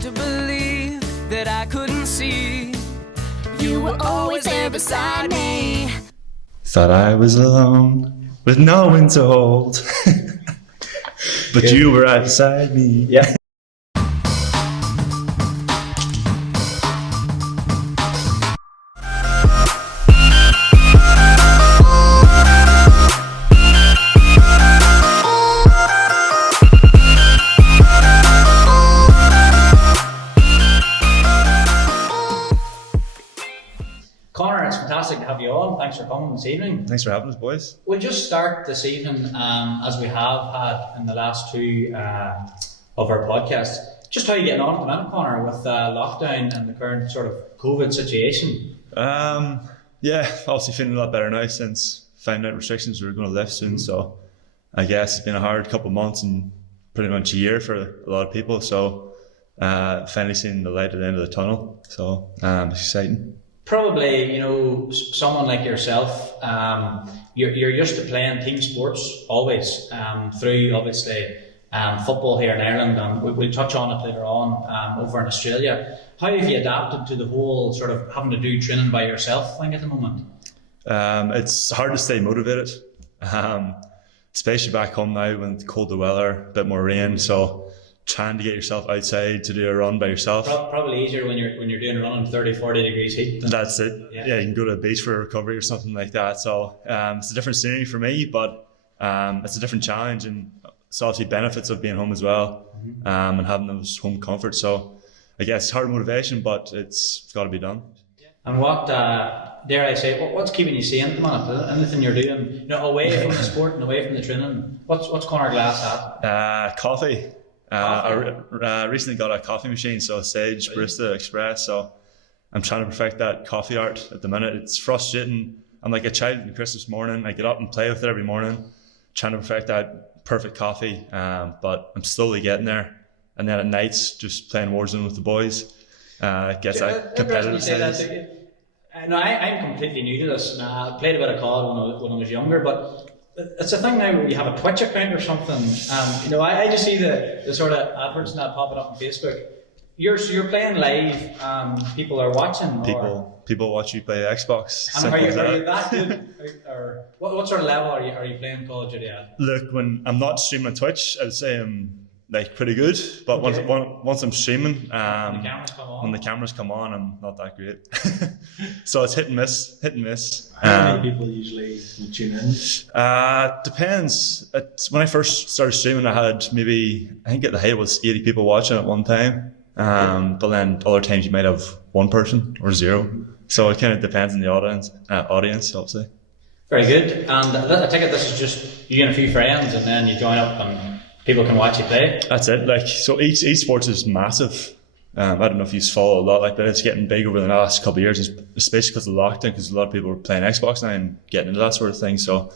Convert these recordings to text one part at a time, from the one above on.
To believe that I couldn't see, you were always there beside me. Thought I was alone with no one to hold, but Good. You were right beside me. Yeah. Conor, it's fantastic to have you on. Thanks for coming this evening. Thanks for having us, boys. We'll just start this evening, as we have had in the last two of our podcasts. Just how are you getting on at the minute, Conor, with lockdown and the current sort of COVID situation? Yeah, obviously feeling a lot better now since finding out restrictions were going to lift soon. So I guess it's been a hard couple of months and pretty much a year for a lot of people. So finally seeing the light at the end of the tunnel. So it's exciting. Probably, someone like yourself, you're used to playing team sports always, through obviously football here in Ireland, and we'll touch on it later on over in Australia. How have you adapted to the whole sort of having to do training by yourself thing at the moment? It's hard to stay motivated, especially back home now with colder weather, a bit more rain. So trying to get yourself outside to do a run by yourself. Probably easier when you're doing a run in 30-40 degrees heat. That's it. Yeah, you can go to the beach for a recovery or something like that. So it's a different scenery for me, but it's a different challenge, and it's obviously benefits of being home as well, and having those home comforts. So I guess it's hard motivation, but it's got to be done. And what, dare I say, what's keeping you sane at the minute? Anything you're doing, away from the sport and away from the training? What's Conor Glass at? Coffee. I recently got a coffee machine, so a Sage Barista Express. So I'm trying to perfect that coffee art at the minute. It's frustrating. I'm like a child on Christmas morning. I get up and play with it every morning, trying to perfect that perfect coffee. But I'm slowly getting there. And then at nights, just playing Warzone with the boys. Gets that competitive side. I'm completely new to this. I played a bit of COD when I was younger, but it's a thing now where you have a Twitch account or something. I just see the sort of adverts and that popping up on Facebook. You're playing live. People are watching. People watch you play Xbox. And are you that good? Or what sort of level are you playing Call of Duty at? Look, when I'm not streaming on Twitch, I'd say I'm pretty good. But okay. once I'm streaming, when the cameras come on, I'm not that great. So it's hit and miss. How many people usually tune in? Depends. When I first started streaming, I had I think at the height was 80 people watching at one time. But then other times you might have one person or zero. So it kind of depends on the audience, obviously. Very good. And I take it this is just you and a few friends, and then you join up and people can watch you play. That's it. So esports is massive. I don't know if you follow a lot like that. It's getting big over the last couple of years, especially because of lockdown, because a lot of people are playing Xbox now and getting into that sort of thing. So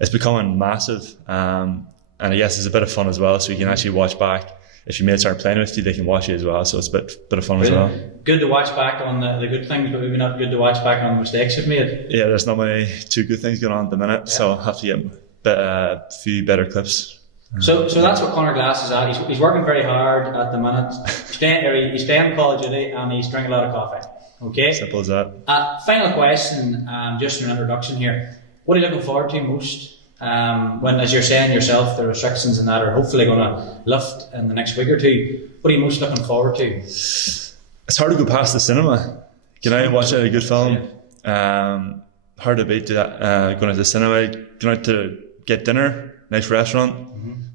it's becoming massive. And I guess it's a bit of fun as well. So you can actually watch back. If your mates aren't playing with you, they can watch you as well. So it's a bit of fun as well. Good to watch back on the good things, but maybe not good to watch back on the mistakes you've made. Yeah, there's not many too good things going on at the minute. Yeah. So I'll have to get a few better clips. So that's what Conor Glass is at. He's working very hard at the minute. He's playing Call of Duty and he's drinking a lot of coffee. Okay? Simple as that. Final question, just an introduction here. What are you looking forward to most when, as you're saying yourself, the restrictions and that are hopefully going to lift in the next week or two? What are you most looking forward to? It's hard to go past the cinema. Get out and watch a good film. Hard to beat that. Going to the cinema, going out to get dinner, nice restaurant.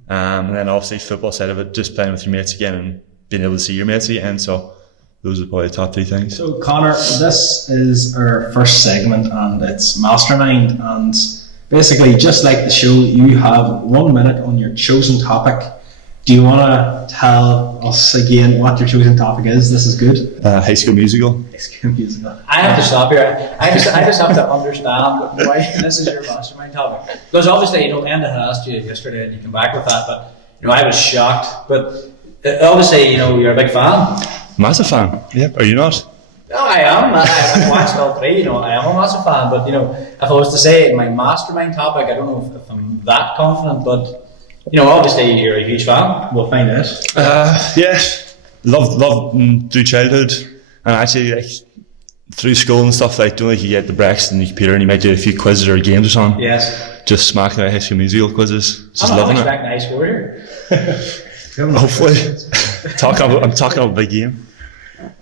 And then obviously football side of it, just playing with your mates again and being able to see your mates again. So those are probably the top three things. So Conor, this is our first segment and it's Mastermind, and basically just like the show, you have 1 minute on your chosen topic. Do you want to tell us again what your chosen topic is? This is good. High School Musical. High School Musical. I have to stop here. I just have to understand why this is your mastermind topic. Because obviously, Enda had asked you yesterday and you came back with that, but I was shocked. But obviously, you're a big fan. Massive fan. Yep. Are you not? No, I am. I've watched all three. I am a massive fan. But if I was to say my mastermind topic, I don't know if I'm that confident, but. Obviously you're a huge fan. We'll find out. Yeah, loved through childhood, and actually like through school and stuff. Like, don't like you get the breaks and you computer and you might do a few quizzes or games or something. Yes. Just smacking out High School Musical quizzes. Just I'm loving expecting a high score here. it. Hopefully, I'm talking about a big game.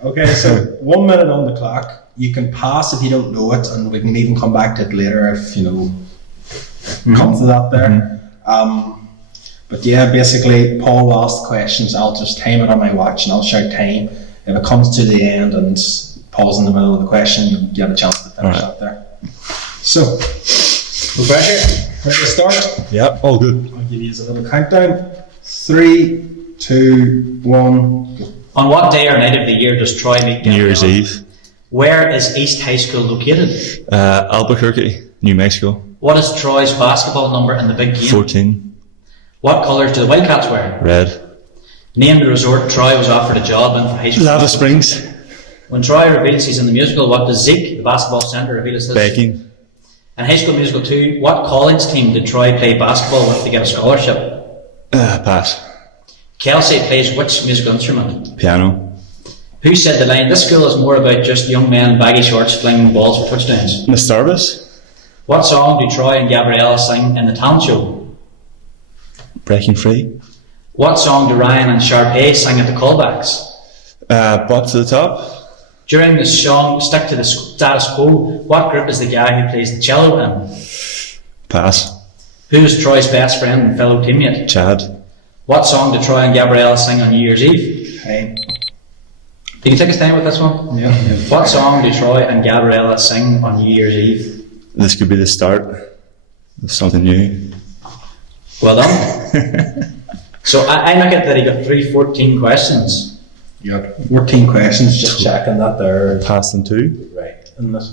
Okay, so 1 minute on the clock. You can pass if you don't know it, and we can even come back to it later if come to that there. But yeah, basically, Paul asked questions. I'll just time it on my watch and I'll shout time. If it comes to the end and Paul's in the middle of the question, you get a chance to finish that there. So, no pressure. Ready to start? Yeah, all good. I'll give you a little countdown. 3, 2, 1, go. On what day or night of the year does Troy meet New Year's Gabriella? Eve. Where is East High School located? Albuquerque, New Mexico. What is Troy's basketball number in the big game? 14. What colours do the Wildcats wear? Red. Name the resort Troy was offered a job in for high school. Lava Springs. When Troy reveals he's in the musical, what does Zeke, the basketball centre, reveal as his? Baking. In High School Musical 2, what college team did Troy play basketball with to get a scholarship? Pass. Kelsey plays which musical instrument? Piano. Who said the line, "This school is more about just young men in baggy shorts flinging balls for touchdowns"? Miss Starvis. What song do Troy and Gabriella sing in the talent show? Breaking Free. What song do Ryan and Sharpay sing at the callbacks? Bop to the Top. During the song Stick to the Status Quo, what group is the guy who plays the cello in? Pass. Who is Troy's best friend and fellow teammate? Chad. What song do Troy and Gabriella sing on New Year's Eve? Time. Can you take us time with this one? Yeah. What song do Troy and Gabriella sing on New Year's Eve? This could be the start of something new. Well done. So I look at that he got 14 questions. You got 14 questions, just checking that there. Pass them too. Right, isn't it?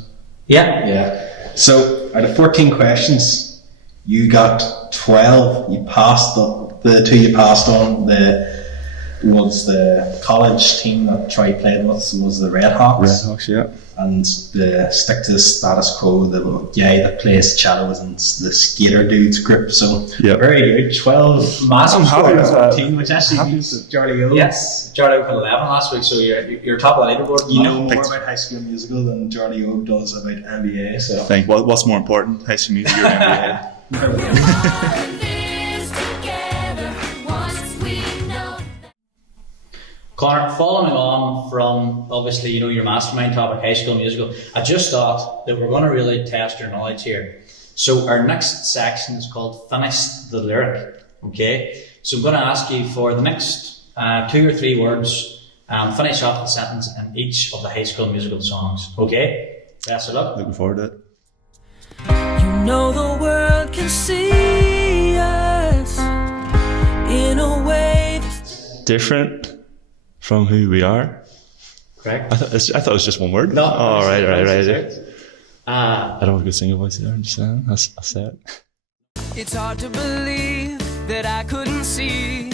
Yeah. Yeah. So out of 14 questions, you got 12. You passed the two you passed on. Was the college team that Troy played with was the Red Hawks. Red Hawks, yeah. And the Stick to the Status Quo, the guy that plays cello was in the Skater Dudes group. So Yep. very good. 12. Massive I'm happy score. with that. 14, which actually Happy beats with Charlie O. Yes. Jordan put 11 last week, so you're top of the leaderboard. You know more Thanks. about High School Musical than Charlie O does about NBA. So Think what's more important, High School Musical or NBA? Conor, following on from obviously your mastermind topic, High School Musical, I just thought that we're going to really test your knowledge here. So our next section is called Finish the Lyric. Okay, so I'm going to ask you for the next 2 or 3 words, finish off the sentence in each of the High School Musical songs. Okay, best of luck. Looking forward to it. You know the world can see us in a way that's Different from who we are. Correct. I thought it was just one word. No. Oh, right. Uh, I don't have a good singer voice there. I'm just saying. I'll say it. It's hard to believe that I couldn't see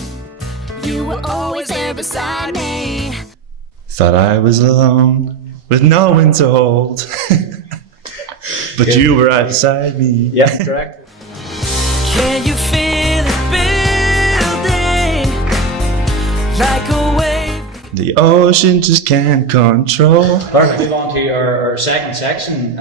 you were always there beside me. Thought I was alone with no one to hold, but you were right beside me. yeah, correct. Can you feel it building like a wave? The ocean just can't control. Perfect. Move on to our second section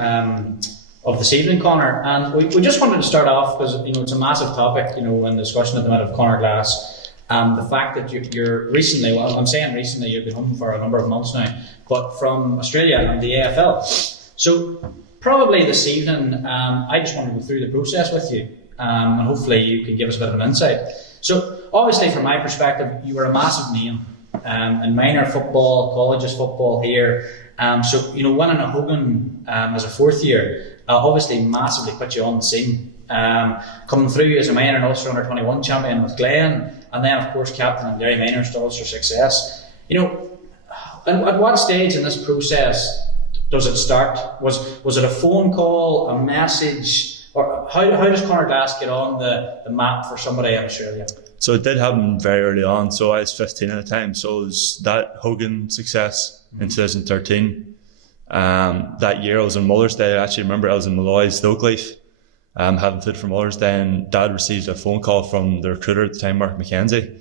of this evening, Conor, and we just wanted to start off because it's a massive topic. In the discussion at the minute of Conor Glass, the fact that you're recently, well, I'm saying recently, you've been home for a number of months now, but from Australia and the AFL. So probably this evening, I just want to go through the process with you, and hopefully you can give us a bit of an insight. So obviously, from my perspective, you were a massive name in minor football, colleges football here. So winning a Hogan as a 4th year obviously massively put you on the scene. Coming through as a minor and Ulster under 21 champion with Glen, and then of course captain and Derry minors to Ulster success. At what stage in this process does it start? Was it a phone call, a message, or how does Conor Glass get on the map for somebody in Australia? So it did happen very early on. So I was 15 at the time. So it was that Hogan success in 2013. That year I was on Muller's Day. I actually remember I was in Malloy's Oakleaf, having food for Muller's Day, and Dad received a phone call from the recruiter at the time, Mark McKenzie.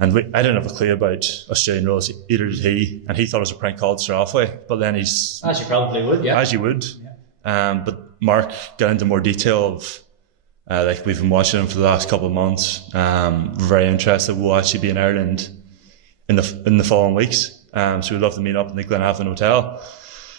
And I didn't have a clue about Australian rules, either did he. And he thought it was a prank call straight off way. But then As you probably would, yeah. As you would. Yeah. But Mark got into more detail of, like we've been watching him for the last couple of months. We're very interested. We'll actually be in Ireland in the following weeks. So we'd love to meet up in the Glenavon Hotel.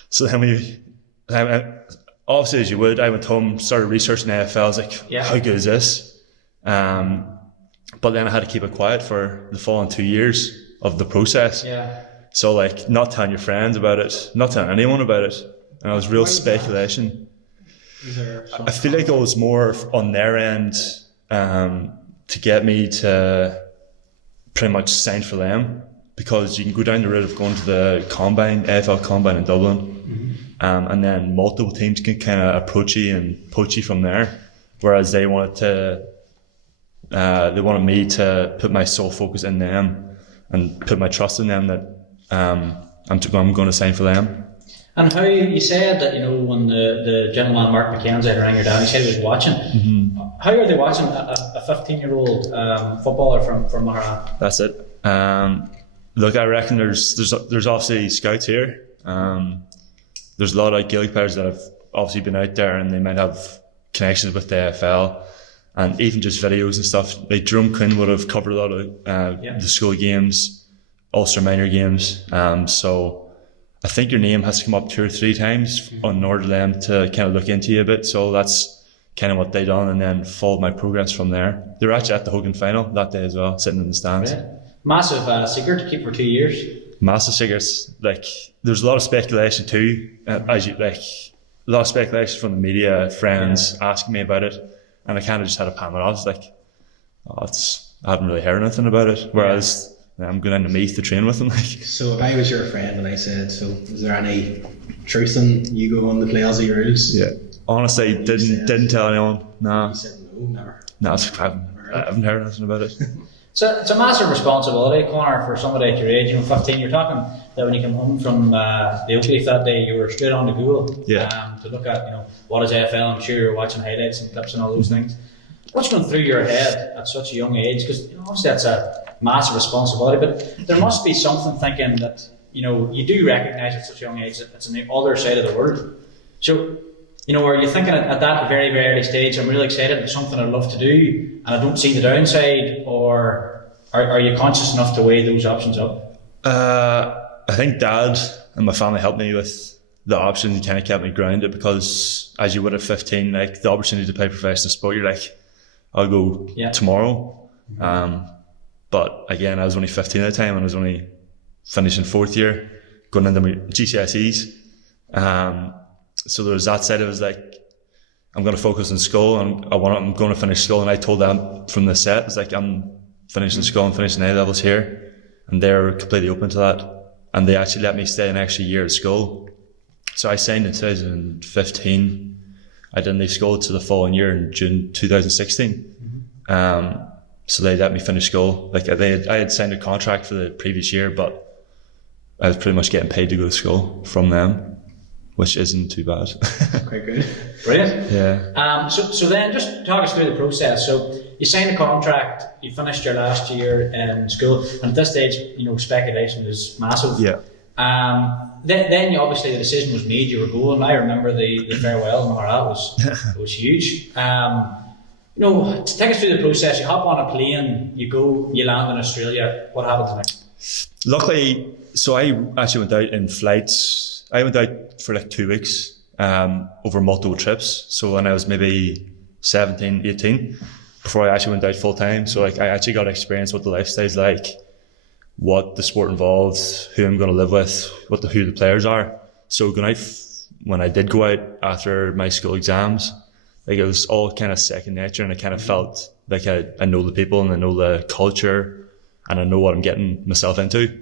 So then obviously as you would, I went home, started researching AFL. I was like, how good is this? But then I had to keep it quiet for the following 2 years of the process. Yeah. So like not telling your friends about it, not telling anyone about it. And it was real speculation. I feel like it was more on their end to get me to pretty much sign for them, because you can go down the route of going to the combine, AFL combine in Dublin, and then multiple teams can kind of approach you and poach you from there. Whereas they wanted me to put my sole focus in them and put my trust in them that I'm going to sign for them. And how you said that, when the gentleman Mark McKenzie had rang you down, he said he was watching. Mm-hmm. How are they watching a 15-year-old footballer from Mahara? That's it. Look, I reckon there's obviously scouts here. There's a lot of Gaelic players that have obviously been out there and they might have connections with the AFL, and even just videos and stuff. Like Jerome Quinn would have covered a lot of the school games, Ulster minor games. So I think your name has to come up 2 or 3 times in order for them to kind of look into you a bit. So that's kind of what they done, and then followed my progress from there. They were actually at the Hogan final that day as well, sitting in the stands. Right. Massive secret to keep for 2 years. Massive secrets. Like there's a lot of speculation too, a lot of speculation from the media, friends asking me about it, and I kind of just had to palm it off. It's like, I haven't really heard anything about it. Whereas I'm going into Meath to train with them. So if I was your friend and I said, so is there any truth in you go on the play Aussie rules? Yeah. Honestly, didn't tell anyone. No. You said no, never. No, I haven't heard anything about it. So it's a massive responsibility, Conor, for somebody at your age. 15. You're talking that when you came home from the Oakleaf that day, you were straight on to Google to look at, what is AFL. I'm sure you're watching highlights and clips and all those things. What's going through your head at such a young age? Because obviously that's a massive responsibility, but there must be something thinking that you do recognise at such a young age that it's on the other side of the world. So are you thinking at that very, very early stage, I'm really excited, it's something I'd love to do and I don't see the downside, or are you conscious enough to weigh those options up? I think Dad and my family helped me with the option and kind of kept me grounded, because as you would at 15, like the opportunity to play professional sport, you're like, I'll go tomorrow. But again, I was only 15 at the time and I was only finishing 4th year, going into my GCSEs. So there was that side. It was like, I'm going to focus on school and I'm going to finish school. And I told them from the set, it's like, I'm finishing school and finishing A levels here. And they're completely open to that. And they actually let me stay an extra year at school. So I signed in 2015. I didn't leave school to the following year in June 2016. So they let me finish school. Like I had signed a contract for the previous year, but I was pretty much getting paid to go to school from them, which isn't too bad. Quite good. Brilliant. Yeah. So then just talk us through the process. So you signed a contract, you finished your last year in school, and at this stage, speculation is massive. Yeah. Then obviously the decision was made, you were going. I remember the farewell in Mahara was huge. Take us through the process. You hop on a plane, you go, you land in Australia. What happens next? Luckily, so I actually went out in flights. I went out for like 2 weeks over multiple trips. So when I was maybe 17, 18, before I actually went out full time. So like I actually got to experience what the lifestyle's like, what the sport involves, who I'm going to live with, who the players are. So when I did go out after my school exams, like it was all kind of second nature, and I kind of felt like I know the people and I know the culture and I know what I'm getting myself into.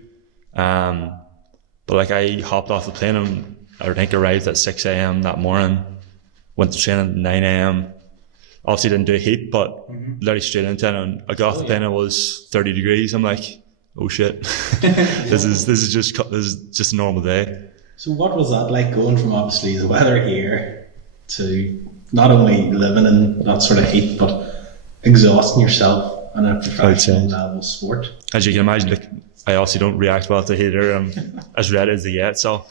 But like I hopped off the plane and I think arrived at 6 a.m. that morning, went to training at 9 a.m. Obviously didn't do a heat, but literally straight into it, and I got off the plane and it was 30 degrees. I'm like, oh shit, this is just a normal day. So what was that like, going from obviously the weather here to not only living in that sort of heat, but exhausting yourself in a professional level sport. As you can imagine, like, I also don't react well to hater. I'm as red as they get. So,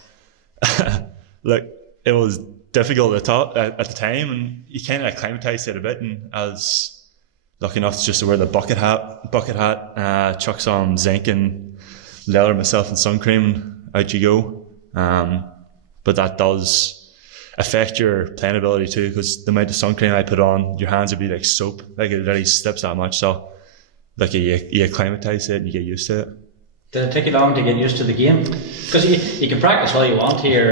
look, it was difficult at the time, and you kind of acclimatise it a bit. And I was lucky enough just to wear the bucket hat, chuck some zinc and leather myself in sun cream, and out you go. But that does affect your playing ability too, because the amount of sun cream I put on, your hands would be like soap. Like, it really slips that much. So, like, you acclimatise it and you get used to it. Did it take you long to get used to the game? Because you can practice all you want here,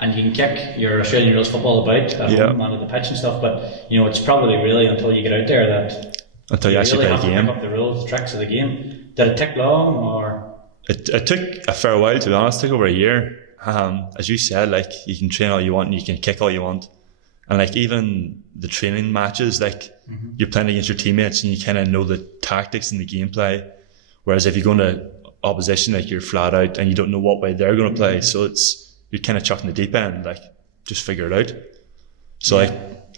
and you can kick your Australian rules football about at home and at the pitch and stuff, but it's probably really until you get out there until you actually really play a have game. to pick up the rules, the tricks of the game. Did it take long, or? It took a fair while, to be honest. It took over a year. As you said, like, you can train all you want and you can kick all you want, and like, even the training matches, like, you're playing against your teammates and you kind of know the tactics and the gameplay. Whereas if you go into opposition, like, you're flat out and you don't know what way they're going to play, so you're kind of chucking the deep end, like, just figure it out. So like,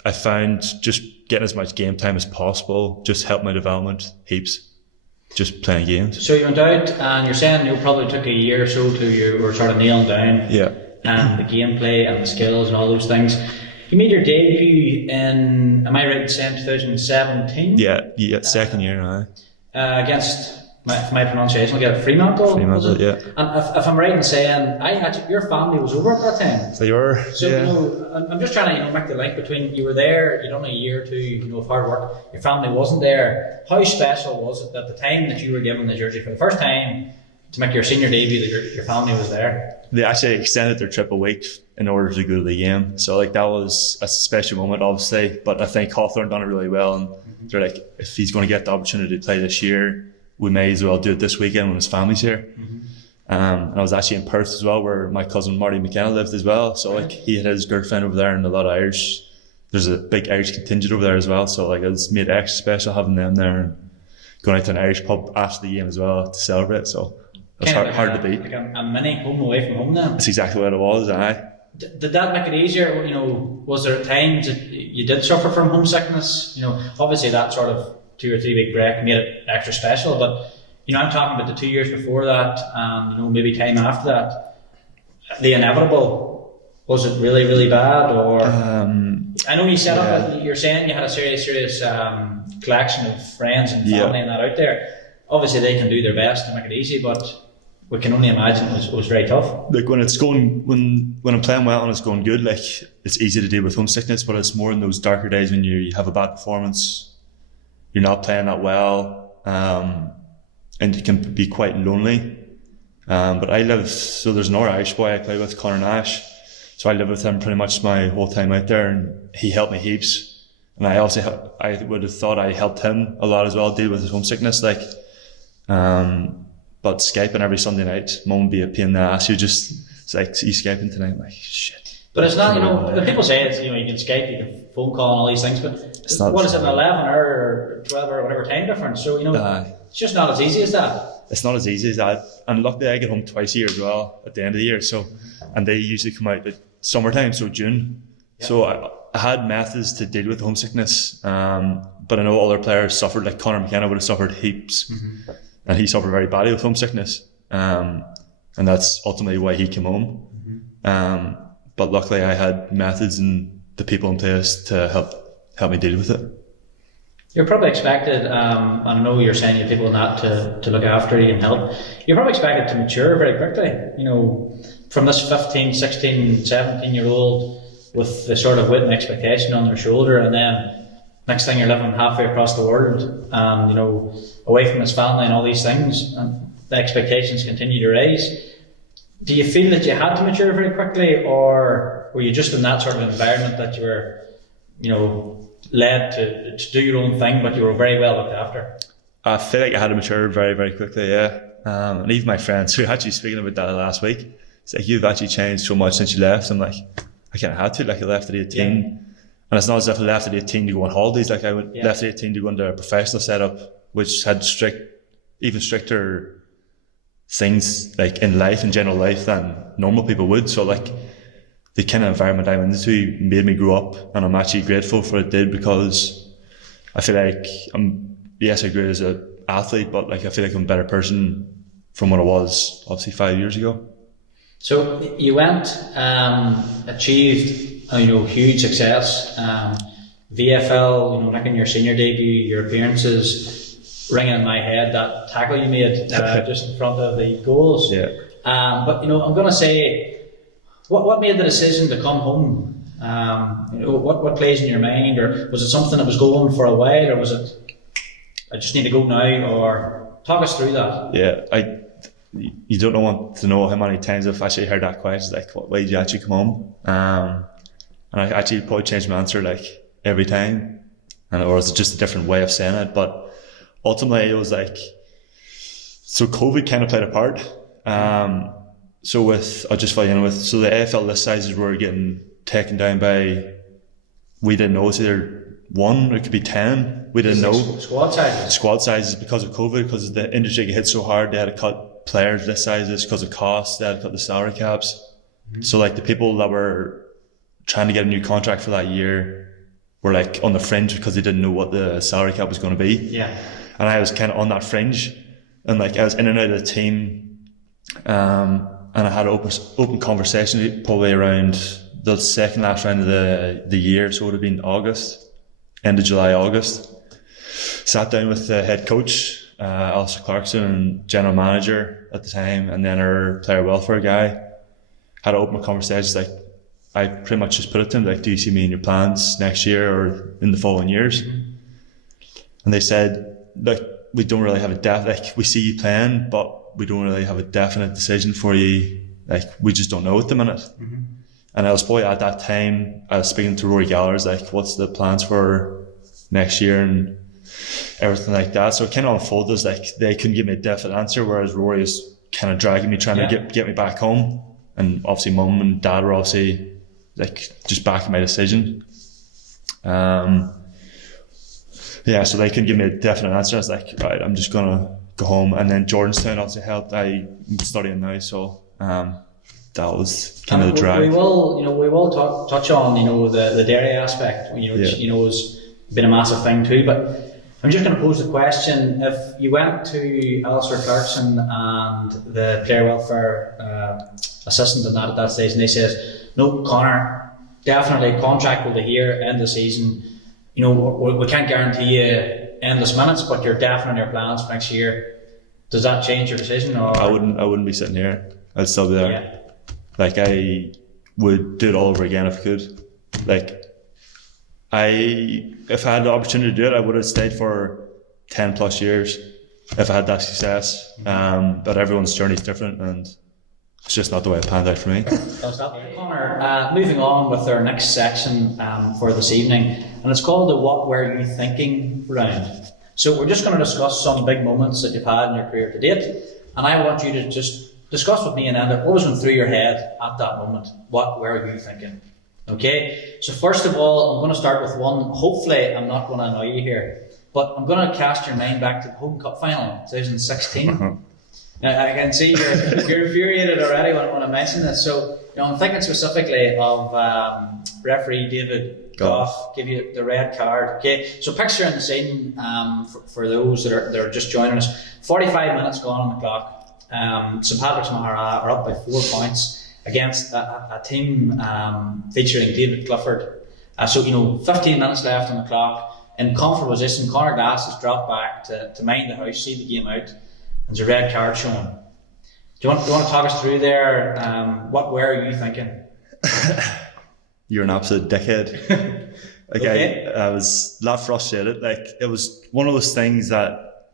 I found just getting as much game time as possible just helped my development heaps. Just playing games. So you went out, and you're saying it probably took a year or so till you were sort of nailing down the gameplay and the skills and all those things. You made your debut in, am I right in saying 2017? Yeah, second year now. Against, my pronunciation, I'll get a Fremantle. Yeah. And if I'm right in saying, your family was over at that time. They were. So I'm just trying to make the link between, you were there, you'd done a year or two of hard work, your family wasn't there. How special was it at the time that you were given the jersey for the first time to make your senior debut that your family was there? They actually extended their trip a week in order to go to the game. So like, that was a special moment, obviously. But I think Hawthorn done it really well, and they're like, if he's going to get the opportunity to play this year, we may as well do it this weekend when his family's here. And I was actually in Perth as well, where my cousin Marty McKenna lived as well. So like, he had his girlfriend over there, and a lot of Irish. There's a big Irish contingent over there as well. So like, it was made extra special having them there and going out to an Irish pub after the game as well to celebrate. So it's hard to beat. Like a mini home away from home then. That's exactly what it was. Did that make it easier? Was there times that you did suffer from homesickness? Obviously that sort of 2 or 3 week break made it extra special, but I'm talking about the 2 years before that, and maybe time after that. The inevitable, was it really, really bad? Or I know you set up, you're saying you had a serious collection of friends and family and that out there. Obviously they can do their best to make it easy, but we can only imagine it was very tough. Like, when I'm playing well and it's going good, like, it's easy to deal with homesickness, but it's more in those darker days when you have a bad performance, you're not playing that well, and you can be quite lonely. But there's another Irish boy I play with, Conor Glass. So I lived with him pretty much my whole time out there, and he helped me heaps. And I would have thought I helped him a lot as well, deal with his homesickness. Like, but Skyping every Sunday night, mum would be a pain in the ass. It's like, are you Skyping tonight? I'm like, shit. But it's not, the people say it's, you can Skype, you can phone call and all these things, but what is it, an 11 hour or 12 or whatever time difference? So, it's just not as easy as that. It's not as easy as that. And luckily I get home twice a year as well at the end of the year. So, and they usually come out at summertime, so June. Yep. So I had methods to deal with homesickness. But I know other players suffered, like Conor McKenna would have suffered heaps. And he suffered very badly with homesickness. And that's ultimately why he came home. But luckily I had methods and the people in place to help me deal with it. You're probably expected, and I know you're saying you have people not to look after you and help, you're probably expected to mature very quickly, from this 15, 16, 17 year old with the sort of weight and expectation on their shoulder, and then next thing you're living halfway across the world, away from his family and all these things, and the expectations continue to rise. Do you feel that you had to mature very quickly, or were you just in that sort of environment that you were, led to do your own thing, but you were very well looked after? I feel like I had to mature very, very quickly, yeah. And even my friends, we were actually speaking about that last week. It's like, you've actually changed so much since you left. I'm like, I kind of had to. Like, I left at 18. Yeah. And it's not as if I left at 18 to go on holidays. Like, left at 18 to go into a professional setup, which had even stricter things, like, in life, in general life, than normal people would. So, like, the kind of environment I went into made me grow up, and I'm actually grateful for it did, because I feel like I'm yes, I grew as an athlete, but like I feel like I'm a better person from what I was obviously 5 years ago. So you went, achieved, huge success. VFL, making your senior debut, your appearances, ringing in my head that tackle you made just in front of the goals. Yeah. But I'm going to say, what made the decision to come home? What plays in your mind, or was it something that was going for a while, or was it I just need to go now? Or talk us through that. Yeah, you don't want to know how many times I've actually heard that question, like, why did you actually come home? And I actually probably changed my answer like every time, or is it just a different way of saying it? But ultimately it was like, so COVID kind of played a part. So I'll just fill you in with, so the AFL list sizes were getting taken down by, we didn't know, it's either 1 or it could be 10. We didn't know. Squad sizes because of COVID, because the industry got hit so hard, they had to cut players list sizes because of costs, they had to cut the salary caps. So like the people that were trying to get a new contract for that year were like on the fringe because they didn't know what the salary cap was going to be. Yeah. And I was kind of on that fringe, and like I was in and out of the team, and I had an open conversation probably around the second last round of the year, so it would have been end of July, August. Sat down with the head coach, Alistair Clarkson, and general manager at the time, and then our player welfare guy. Had an open conversation. Like, I pretty much just put it to him, like, do you see me in your plans next year or in the following years? And they said, look, we don't really have we see you playing, but we don't really have a definite decision for you. Like, we just don't know at the minute. And I was probably at that time, I was speaking to Rory Gallagher, like, what's the plans for next year and everything like that. So it kind of unfolded as like they couldn't give me a definite answer, whereas Rory was kind of dragging me, trying to get me back home. And obviously mum and dad were obviously like just backing my decision. So they couldn't give me a definite answer. I was like, right, I'm just gonna go home. And then Jordanstown also helped. I'm studying now, so that was kind of the drag. We will touch on the Derry aspect, which has been a massive thing too. But I'm just going to pose the question: if you went to Alistair Clarkson and the player welfare assistant at that stage, and they says, "No, Conor, definitely contract will be here end of the season. We can't guarantee you endless minutes, but you're definitely your plans for next year." Does that change your decision? Or I wouldn't be sitting here. I'd still be there. Yeah. Like, I would do it all over again if I could. Like, if I had the opportunity to do it, I would have stayed for 10 plus years if I had that success. But everyone's journey is different, and it's just not the way it panned out for me. Conor, moving on with our next section for this evening, and it's called the What Were You Thinking round. So we're just going to discuss some big moments that you've had in your career to date, and I want you to just discuss with me and Enda what was going through your head at that moment. What were you thinking? Okay, so first of all, I'm going to start with one. Hopefully I'm not going to annoy you here, but I'm going to cast your mind back to the Home Cup final 2016. Now, I can see you're infuriated already when I mention this. So I'm thinking specifically of referee David Goff give you the red card. Okay, so picture in the scene for those that are just joining us. 45 minutes gone on the clock. St Patrick's Mahara are up by 4 points against a team featuring David Clifford. 15 minutes left on the clock. In comfortable position, Conor Glass has dropped back to mind the house, see the game out, and there's a red card shown. Do you want to talk us through there? What were you thinking? You're an absolute dickhead. Okay. I was that frustrated. Like, it was one of those things that,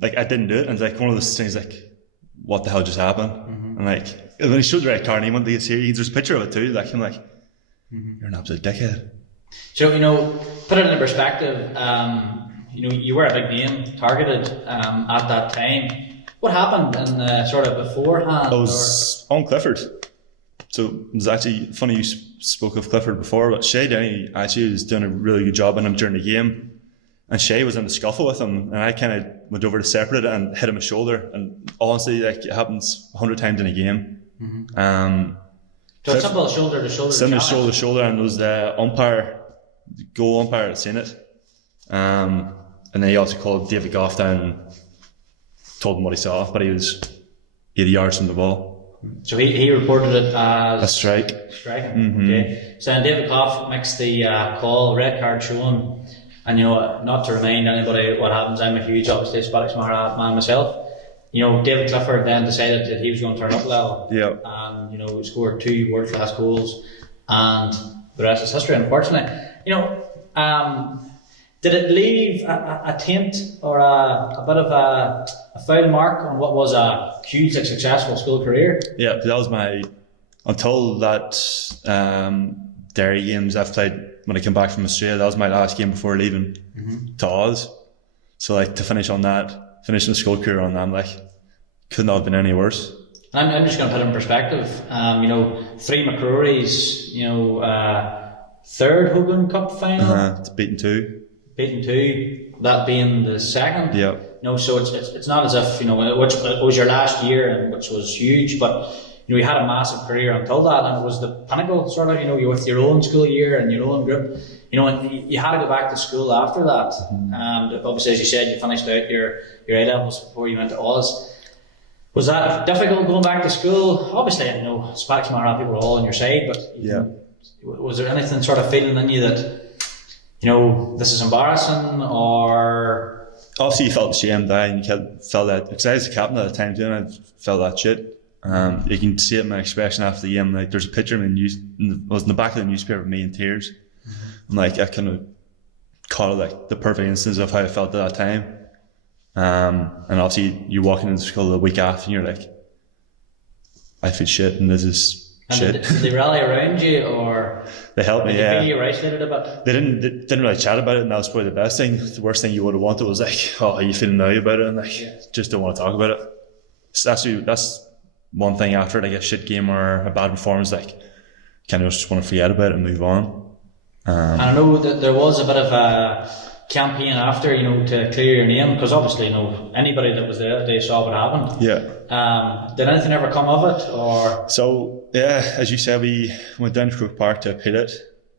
like, I didn't do it, and like one of those things like, what the hell just happened? And like, when he showed the red card and he wanted to get serious, there's a picture of it too. Like, I'm like, you're an absolute dickhead. So, put it in perspective, you were a big name targeted at that time. What happened in sort of beforehand? I was on Clifford. So it was actually funny you spoke of Clifford before, but Shay Denny actually was doing a really good job on him during the game. And Shay was in the scuffle with him, and I kind of went over to separate it and hit him a shoulder. And honestly, like, it happens 100 times in a game. So it's simple shoulder to shoulder. Sitting shoulder to shoulder, and it was the goal umpire had seen it. then he also called David Goff down and told him what he saw, but he was 80 yards from the ball. So he reported it as a strike. Okay. So then David Goff makes the call, red card shown, and not to remind anybody what happens, I'm a huge obviously Scottish Mahara man myself. David Clifford then decided that he was going to turn up a level. Yeah. And scored 2 world class goals, and the rest is history, unfortunately. Did it leave a taint or a bit of a foul mark on what was a hugely successful school career? Yeah, that was until that Derry games I've played when I came back from Australia, that was my last game before leaving to Oz. So to finish the school career on that, I'm could not have been any worse. I'm just going to put it in perspective. 3 McCrory's, third Hogan Cup final. Beaten 2. Beaten 2, that being the second. Yeah. So it's not as if which it was your last year, and which was huge, but you had a massive career until that, and it was the pinnacle sort of. You're with your own school year and your own group. And you had to go back to school after that. And obviously, as you said, you finished out your A levels before you went to Oz. Was that difficult going back to school? Obviously, Spanish Mahara people were all on your side, but was there anything sort of feeling in you that this is embarrassing, or obviously you felt ashamed, and you felt that, because I was the captain at the time too, and I felt that shit. You can see it in my expression after the game. There's a picture of me it was in the back of the newspaper of me in tears. I'm I kind of caught it the perfect instance of how I felt at that time. And obviously you're walking into school the week after and you're I feel shit and this is shit. Did they rally around you, or they helped me? Did you feel you were isolated a bit? They didn't really chat about it, and that was probably the best thing. The worst thing you would have wanted was how are you feeling now about it, and just don't want to talk about it. So that's one thing after a shit game or a bad performance, kind of just want to forget about it and move on. And I know that there was a bit of a campaign after, to clear your name, because obviously, anybody that was there that day saw what happened. Yeah. Did anything ever come of it, or? So yeah, as you said, we went down to Crook Park to appeal it,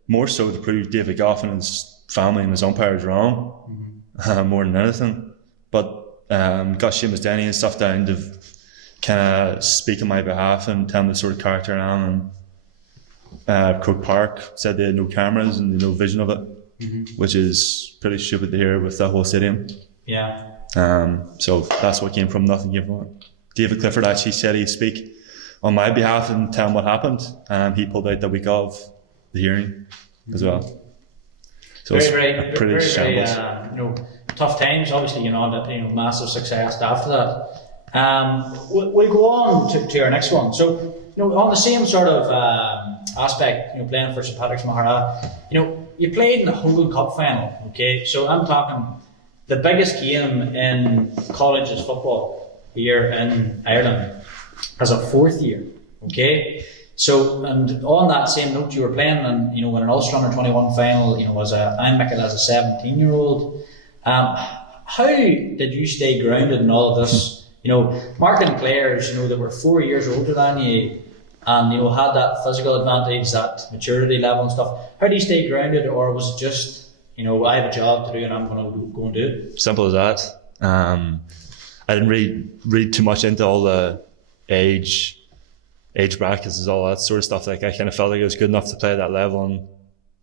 more so to prove David Goff and his family and his umpires wrong, more than anything. But got Seamus Denny and stuff down to kind of speak on my behalf and tell me the sort of character I am. And Crook Park said they had no cameras and no vision of it, which is pretty stupid to hear with that whole stadium. Yeah. So that's what came from. Nothing came from it. David Clifford actually said he'd speak on my behalf and tell him what happened. He pulled out the week of the hearing as well. So very tough times. Obviously, massive success after that. We'll go on to our next one. So, on the same sort of aspect, playing for St Patrick's Mahara, you played in the Hogan Cup final. Okay, so I'm talking the biggest game in colleges football here in Ireland as a 4th year. Okay, so and on that same note, you were playing in when an Ulster Under 21 final, I make it as a 17-year-old. How did you stay grounded in all of this? Marking players, that were 4 years older than you, and had that physical advantage, that maturity level and stuff. How do you stay grounded, or was it just, I have a job to do and I'm going to go and do it? Simple as that. I didn't really read too much into all the age brackets and all that sort of stuff. I kind of felt like I was good enough to play at that level, and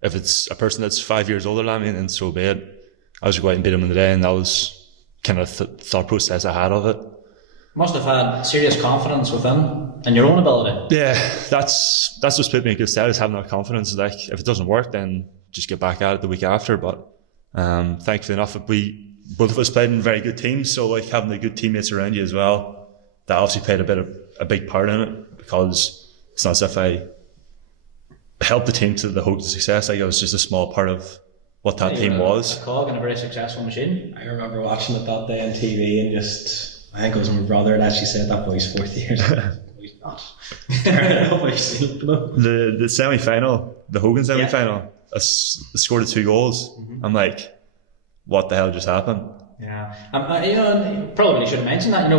if it's a person that's 5 years older than me, then so be it. I was going to go out and beat them in the day, and that was kind of the thought process I had of it. Must have had serious confidence within and your own ability. Yeah, that's what's put me in good stead, is having that confidence. If it doesn't work, then just get back at it the week after. But thankfully enough, both of us played in very good teams, so having the good teammates around you as well, that obviously played a big part in it, because it's not as if I helped the team to the hope of success. I was just a small part of what that team was. A cog in a very successful machine. I remember watching it that day on TV and I think it was my brother that actually said that boy's 4th year. He's not. The semi-final, the Hogan semi-final, I scored 2 goals. I'm what the hell just happened? Yeah. Probably shouldn't mention that.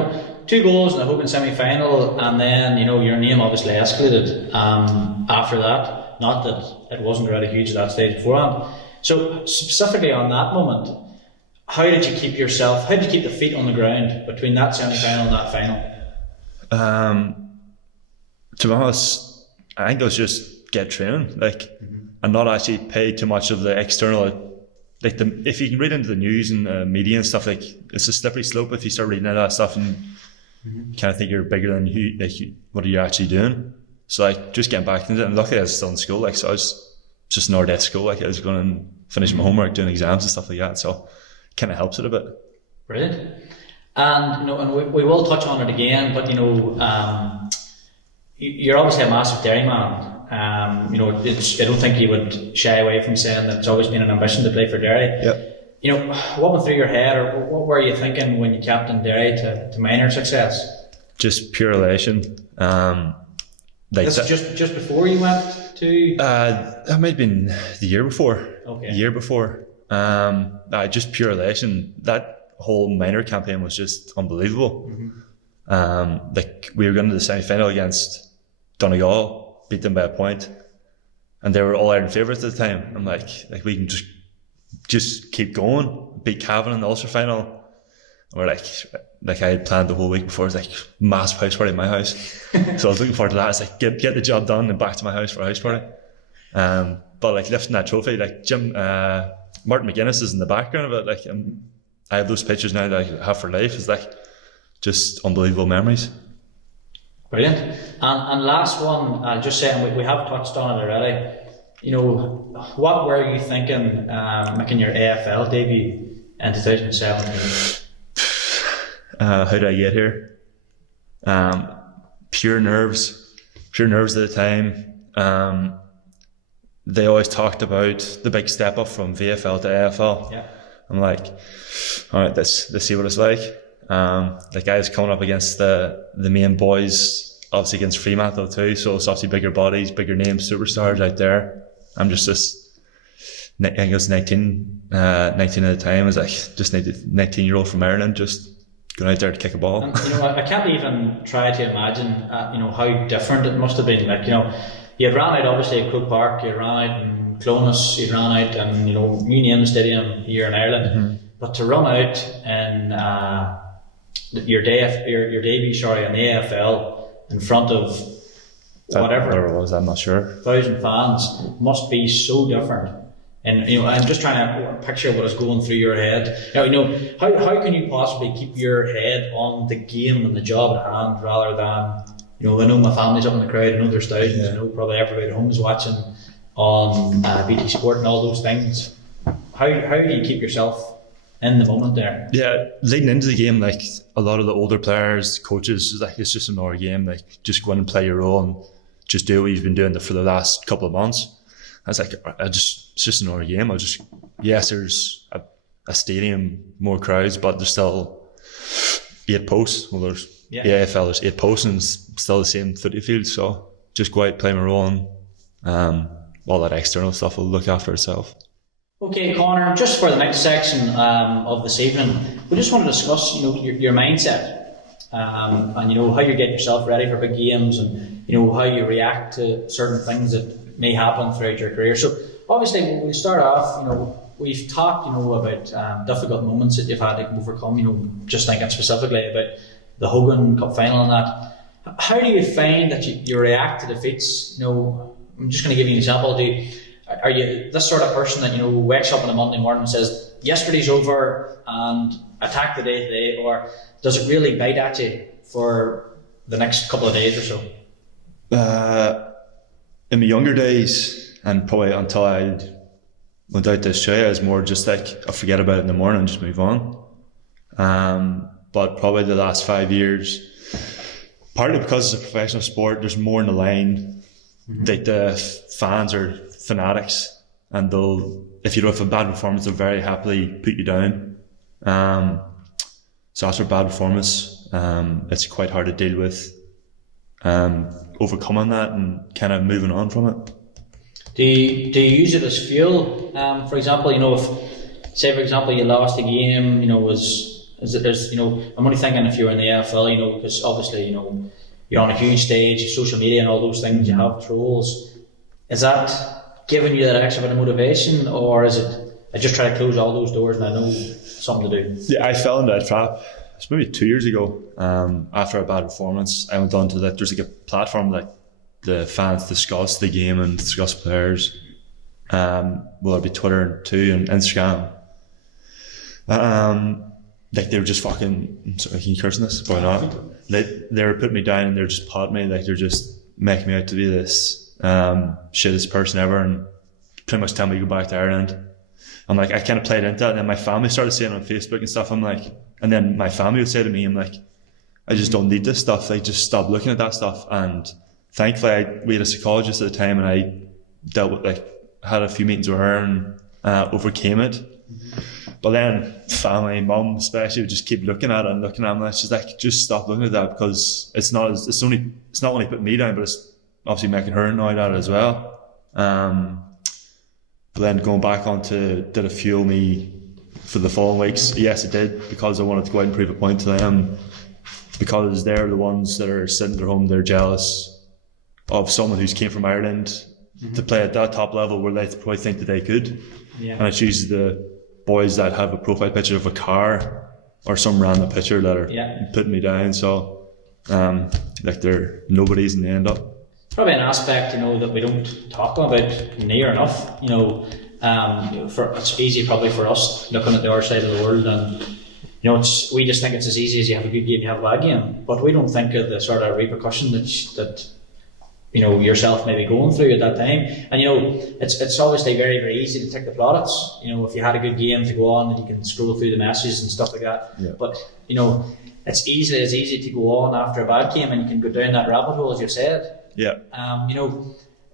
2 goals in the Hogan semi-final, and then, your name obviously escalated after that. Not that it wasn't already huge at that stage beforehand. So specifically on that moment, how did you keep the feet on the ground between that semi-final and that final? To be honest, I think it was just get training, and not actually pay too much of the external. If you can read into the news and media and stuff, it's a slippery slope if you start reading into that stuff and you kind of think you're bigger than what are you actually doing. So just getting back into it, and luckily I was still in school, so I was just an already at school, I was going and finishing my homework, doing exams and stuff like that, so it kind of helps it a bit. Brilliant. And and we will touch on it again, but you're obviously a massive Derry man. I don't think you would shy away from saying that it's always been an ambition to play for Derry. Yep. What went through your head, or what were you thinking when you captained Derry to minor success? Just pure elation. This is just before you went to. That might have been the year before. Okay. The year before. Just pure elation. That whole minor campaign was just unbelievable. We were going to the semi-final against Donegal, beat them by a point, and they were all Ireland favourites at the time. I'm like we can just keep going, beat Cavan in the Ulster final. Or I had planned the whole week before. It was massive house party in my house, so I was looking forward to that. It's get the job done and back to my house for a house party. But lifting that trophy, Jim Martin McGuinness is in the background of it. I have those pictures now that I have for life. It's just unbelievable memories. Brilliant. And last one, I'll just say, and we have touched on it already. What were you thinking making your AFL debut in 2017? How did I get here? Pure nerves at the time. They always talked about the big step up from VFL to AFL. Yeah. I'm like, all right, let's see what it's like. I was coming up against the main boys, obviously against Fremantle too, so it's obviously bigger bodies, bigger names, superstars out there. I'm just I think I was 19 at the time. I was just a 19-year-old from Ireland, just going out there to kick a ball. And, I can't even try to imagine, how different it must have been. You had ran out obviously at Croke Park, you had ran out in Clonus, you had ran out in, you name the stadium here in Ireland. But to run out in your debut, in the AFL in front of whatever it was, I'm not sure, 1,000 fans must be so different. And I'm just trying to picture what is going through your head. How can you possibly keep your head on the game and the job at hand rather than, I know my family's up in the crowd, I know there's thousands, I know probably everybody at home is watching on BT Sport and all those things. How do you keep yourself in the moment there? Yeah, leading into the game, a lot of the older players, coaches, it's just another game. Just go in and play your role and just do what you've been doing for the last couple of months. I was it's just another game. Yes, there's a stadium, more crowds, but there's still 8 posts. Well, there's the AFL, there's 8 posts and it's still the same footy field. So just go out, play my role, and all that external stuff will look after itself. Okay, Conor, just for the next section of this evening, we just want to discuss, your mindset and how you get yourself ready for big games and how you react to certain things that may happen throughout your career. So obviously, when we start off, we've talked, about difficult moments that you've had to overcome. Just thinking specifically about the Hogan Cup final and that. How do you find that you react to defeats? I'm just going to give you an example. Are you this sort of person that wakes up on a Monday morning and says yesterday's over and attack the day today, or does it really bite at you for the next couple of days or so? In my younger days, and probably until I went out to Australia, I was more just I forget about it in the morning and just move on. But probably the last 5 years, partly because it's a professional sport, there's more in the line. The fans are fanatics, and if you do have a bad performance, they'll very happily put you down. So after a bad performance, it's quite hard to deal with. Overcoming that and kind of moving on from it. Do you use it as fuel? For example, if say for example you lost a game, I'm only thinking if you're in the AFL, because obviously you're on a huge stage, social media and all those things, you have trolls. Is that giving you that extra bit of motivation, or is it I just try to close all those doors and I know something to do. Yeah, I fell into a trap. It's maybe 2 years ago. After a bad performance, I went on to that. There's like a platform like the fans discuss the game and discuss players. Well, it'd be Twitter too and Instagram. Like they were just fucking. I'm sorry, can you curse in this? Probably not. They were putting me down and they're just potting me. Like they're just making me out to be this shittest person ever and pretty much telling me to go back to Ireland. I'm like, I kind of played into that, and then my family started saying it on Facebook and stuff. I'm like, and then my family would say to me, I'm like, I just don't need this stuff. Like, just stop looking at that stuff. And thankfully, we had a psychologist at the time, and I dealt with, like, had a few meetings with her and overcame it. But then family, mum especially, would just keep looking at it and looking at it. And it's just like, just stop looking at that, because it's not only putting me down, but it's obviously making her annoyed at it as well. But then going back on to, did it fuel me for the following weeks? Yes, it did, because I wanted to go out and prove a point to them, because they're the ones that are sitting at their home, they're jealous of someone who's came from Ireland to play at that top level where they probably think that they could. Yeah. And it's usually the boys that have a profile picture of a car or some random picture that are putting me down. So like they're nobodies and they end up. Probably an aspect, that we don't talk about near enough. It's easy probably for us looking at the other side of the world, and we just think it's as easy as you have a good game, you have a bad game, but we don't think of the sort of repercussion that yourself may be going through at that time. And it's obviously very, very easy to tick the plaudits. If you had a good game, to go on and you can scroll through the messages and stuff like that. Yeah. But it's as easy to go on after a bad game and you can go down that rabbit hole, as you said. Yeah.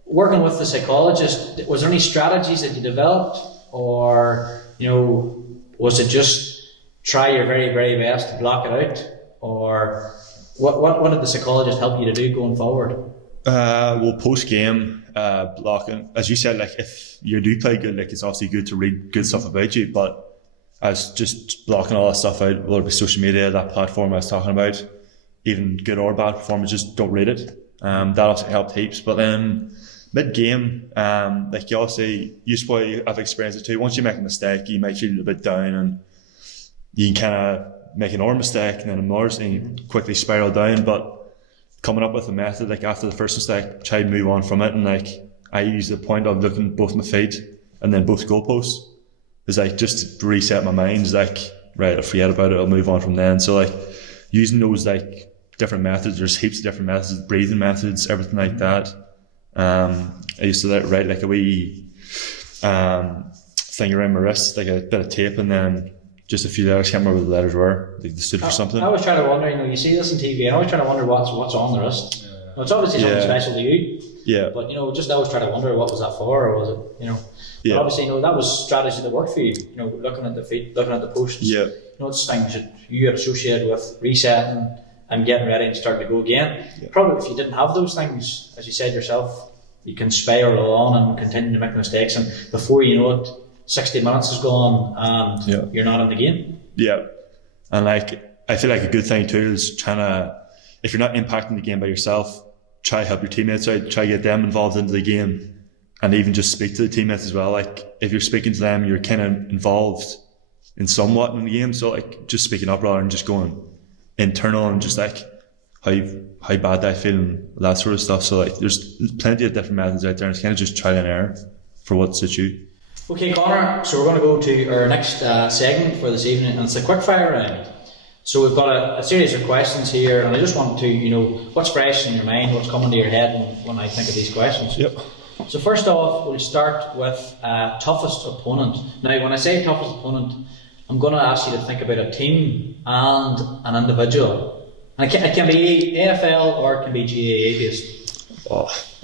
Working with the psychologist, was there any strategies that you developed, or was it just try your very, very best to block it out, or what did the psychologist help you to do going forward? Well, post game blocking, as you said, like if you do play good, like it's obviously good to read good stuff about you, but as just blocking all that stuff out, whether it be social media, that platform I was talking about, even good or bad performance, just don't read it. That also helped heaps. But then mid-game, like you obviously, you probably have experienced it too. Once you make a mistake, you might feel a little bit down and you can kind of make another mistake and then another, and you quickly spiral down. But coming up with a method, like after the first mistake, try to move on from it. And like I use the point of looking both my feet and then both goalposts. It's like just to reset my mind. It's like, right, I'll forget about it, I'll move on from then. So like using those like different methods, there's heaps of different methods, breathing methods, everything like that. I used to write like a wee thing around my wrist, like a bit of tape, and then just a few letters. I can't remember what the letters were. They stood for something. I was trying to wonder, you see this on TV, and I was trying to wonder what's on the wrist. Well, it's obviously something special to you. Yeah. But just I was trying to wonder, what was that for, or was it, But obviously, that was strategy that worked for you. Looking at the feet, looking at the posts. Yeah. It's things that you had associated with resetting and getting ready and starting to go again. Yeah. Probably if you didn't have those things, as you said yourself, you can spiral on and continue to make mistakes, and before you know it, 60 minutes is gone and you're not in the game. Yeah. And like, I feel like a good thing too is trying to, if you're not impacting the game by yourself, try to help your teammates out, try to get them involved into the game, and even just speak to the teammates as well. Like if you're speaking to them, you're kind of involved in somewhat in the game. So like just speaking up rather than just going internal and just like how bad I feel and that sort of stuff. So like there's plenty of different methods out there, and it's kind of just trial and error for what suits you. Okay, Conor, so we're going to go to our next segment for this evening, and it's a quick fire round. So we've got a series of questions here, and I just want to, what's fresh in your mind, what's coming to your head when I think of these questions. Yep. So first off, we'll start with toughest opponent. Now, when I say toughest opponent, I'm going to ask you to think about a team and an individual. And it can be AFL or it can be GAA based.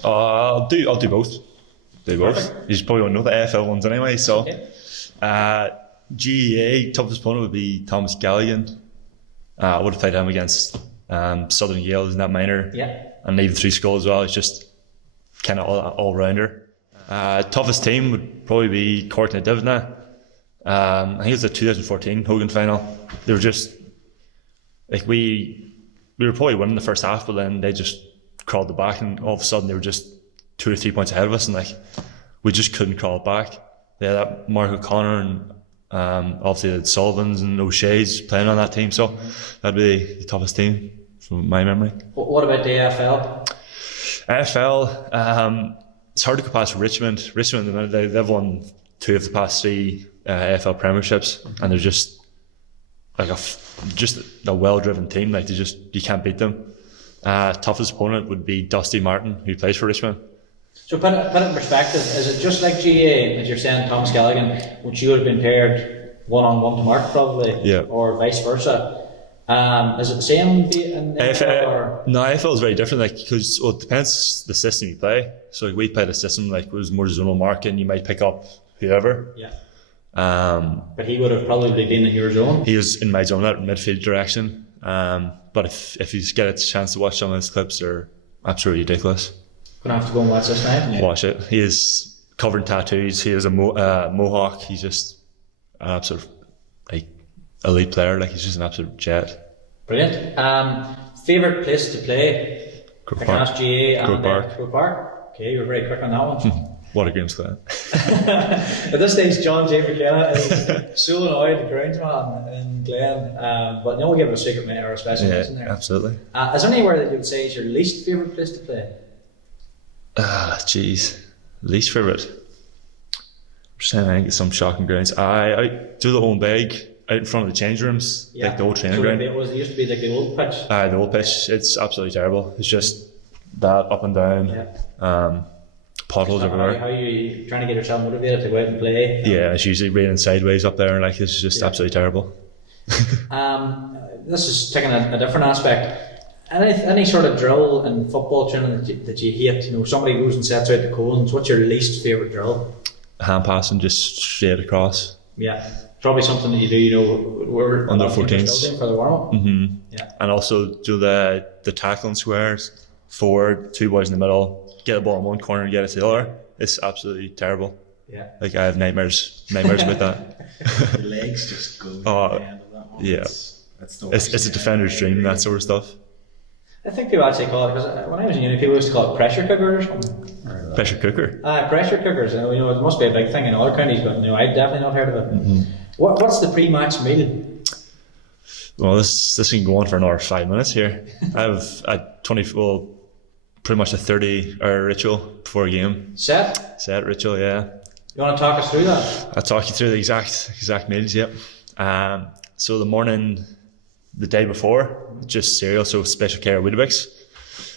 I'll do both. Do both. Perfect. You probably won't know the AFL ones anyway. So, okay. GAA toughest opponent would be Thomas Galligan. I would have played him against Southern Yale in that minor, and even through school as well. It's just kind of all rounder. Toughest team would probably be Cork na Divna. I think it was the 2014 Hogan final. They were just like we were probably winning the first half, but then they just crawled it back, and all of a sudden they were just 2 or 3 points ahead of us, and like we just couldn't crawl it back. They had that Mark O'Connor and Obviously the Sullivans and O'Shea's playing on that team, so that'd be the toughest team from my memory. What about the AFL? AFL, it's hard to go past Richmond. Richmond, at the minute, they've won 2 of the past 3 AFL premierships, and they're just like a well-driven team. Like you can't beat them. Toughest opponent would be Dusty Martin, who plays for Richmond. So put it in perspective, is it just like GAA, as you're saying, Thomas Callaghan, which you would have been paired one-on-one to Mark probably, yeah, or vice versa? Is it the same in AFL? Or? No, AFL is very different, like, because it depends the system you play. So like, we played a system like it was more zonal marking. You might pick up whoever. Yeah. But he would have probably been in your zone. He was in my zone, that midfield direction. But if you get a chance to watch some of his clips, they're absolutely ridiculous. Gonna have to go and watch this night. Watch it. He is covered in tattoos. He has a mohawk. He's just an absolute elite player. Like, he's just an absolute jet. Brilliant. Favourite place to play? Croke I can Park. ask GAA and Croke Park. Croke Park. Okay, you were very quick on that one. What a game's Glen. At this stage, John J. McKenna is so annoyed at the groundsman in Glen, but no one give it a secret man or a special mention there. Absolutely. Is there anywhere that you would say is your least favourite place to play? Jeez. Least favourite. I'm saying I think it's some shocking grounds. I do the Owen Beg out in front of the change rooms, like the old training ground. It used to be like the old pitch. The old pitch, it's absolutely terrible. It's just that up and down. Yeah. Potholes everywhere. How are you trying to get yourself motivated to go out and play? Yeah, it's usually raining sideways up there, and like, it's just absolutely terrible. This is taking a different aspect. Any sort of drill in football training that you hate? You know, somebody goes and sets out the cones. What's your least favourite drill? Hand passing just straight across. Yeah, probably something that you do. You know, we're under 14s for the warm up. Mm-hmm. Yeah, and also do the tackling squares. Forward, 2 boys in the middle, get the ball in one corner and get it to the other. It's absolutely terrible. Yeah, like, I have nightmares about that. The legs just go to the end of that one. Yeah, it's a defender's dream, that sort of stuff. I think people actually call it, because when I was in uni, people used to call it pressure cookers or something. Pressure cooker? Pressure cookers. You know, it must be a big thing in other counties, but I've definitely not heard of it. Mm-hmm. What's the pre-match meal? Well, this can go on for another 5 minutes here. I have pretty much a 30-hour ritual before a game. Set ritual, yeah. You want to talk us through that? I'll talk you through the exact meals, yep. So the morning, the day before, just cereal, so special care Weetabix.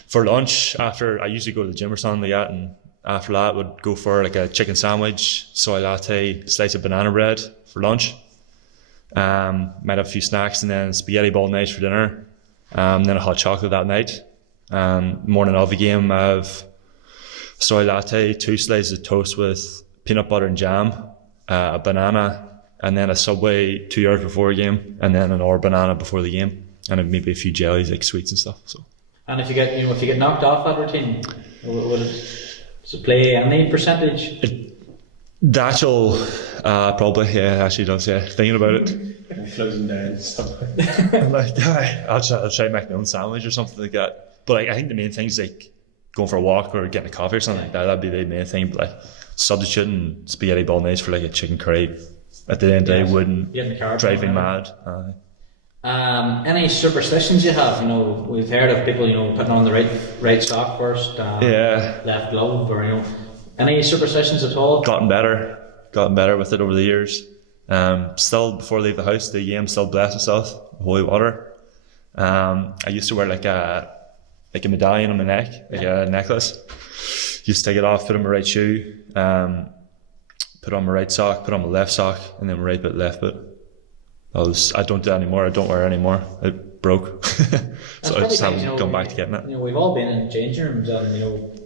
For lunch, after, I usually go to the gym or something like that, and after that would go for like a chicken sandwich, soy latte, slice of banana bread for lunch. Might have a few snacks, and then spaghetti bolognese for dinner, then a hot chocolate that night. Morning of the game, I have soy latte, 2 slices of toast with peanut butter and jam, a banana, and then a Subway 2 hours before a game, and then another banana before the game, and then maybe a few jellies, like sweets and stuff. So. And if you get knocked off that routine, does it play any percentage? The actual, probably, yeah, it actually does, yeah. Thinking about it. Closing down stuff. I'm like, I'll try to make my own sandwich or something like that. But I think the main thing is like going for a walk or getting a coffee or something like that. That'd be the main thing. But like substituting spaghetti bolognese for like a chicken curry at the end of the day wouldn't drive me mad. Any superstitions you have? You know, we've heard of people, putting on the right sock first, left glove, or any superstitions at all? Gotten better with it over the years. Still, before I leave the house, the game still bless myself with holy water. I used to wear like a medallion on my neck, like a necklace. Used to take it off, put on my right shoe, put on my right sock, put on my left sock, and then my right boot, left boot. I don't do that anymore. I don't wear it anymore. It broke, so I just haven't gone back to getting it. We've all been in changing rooms, and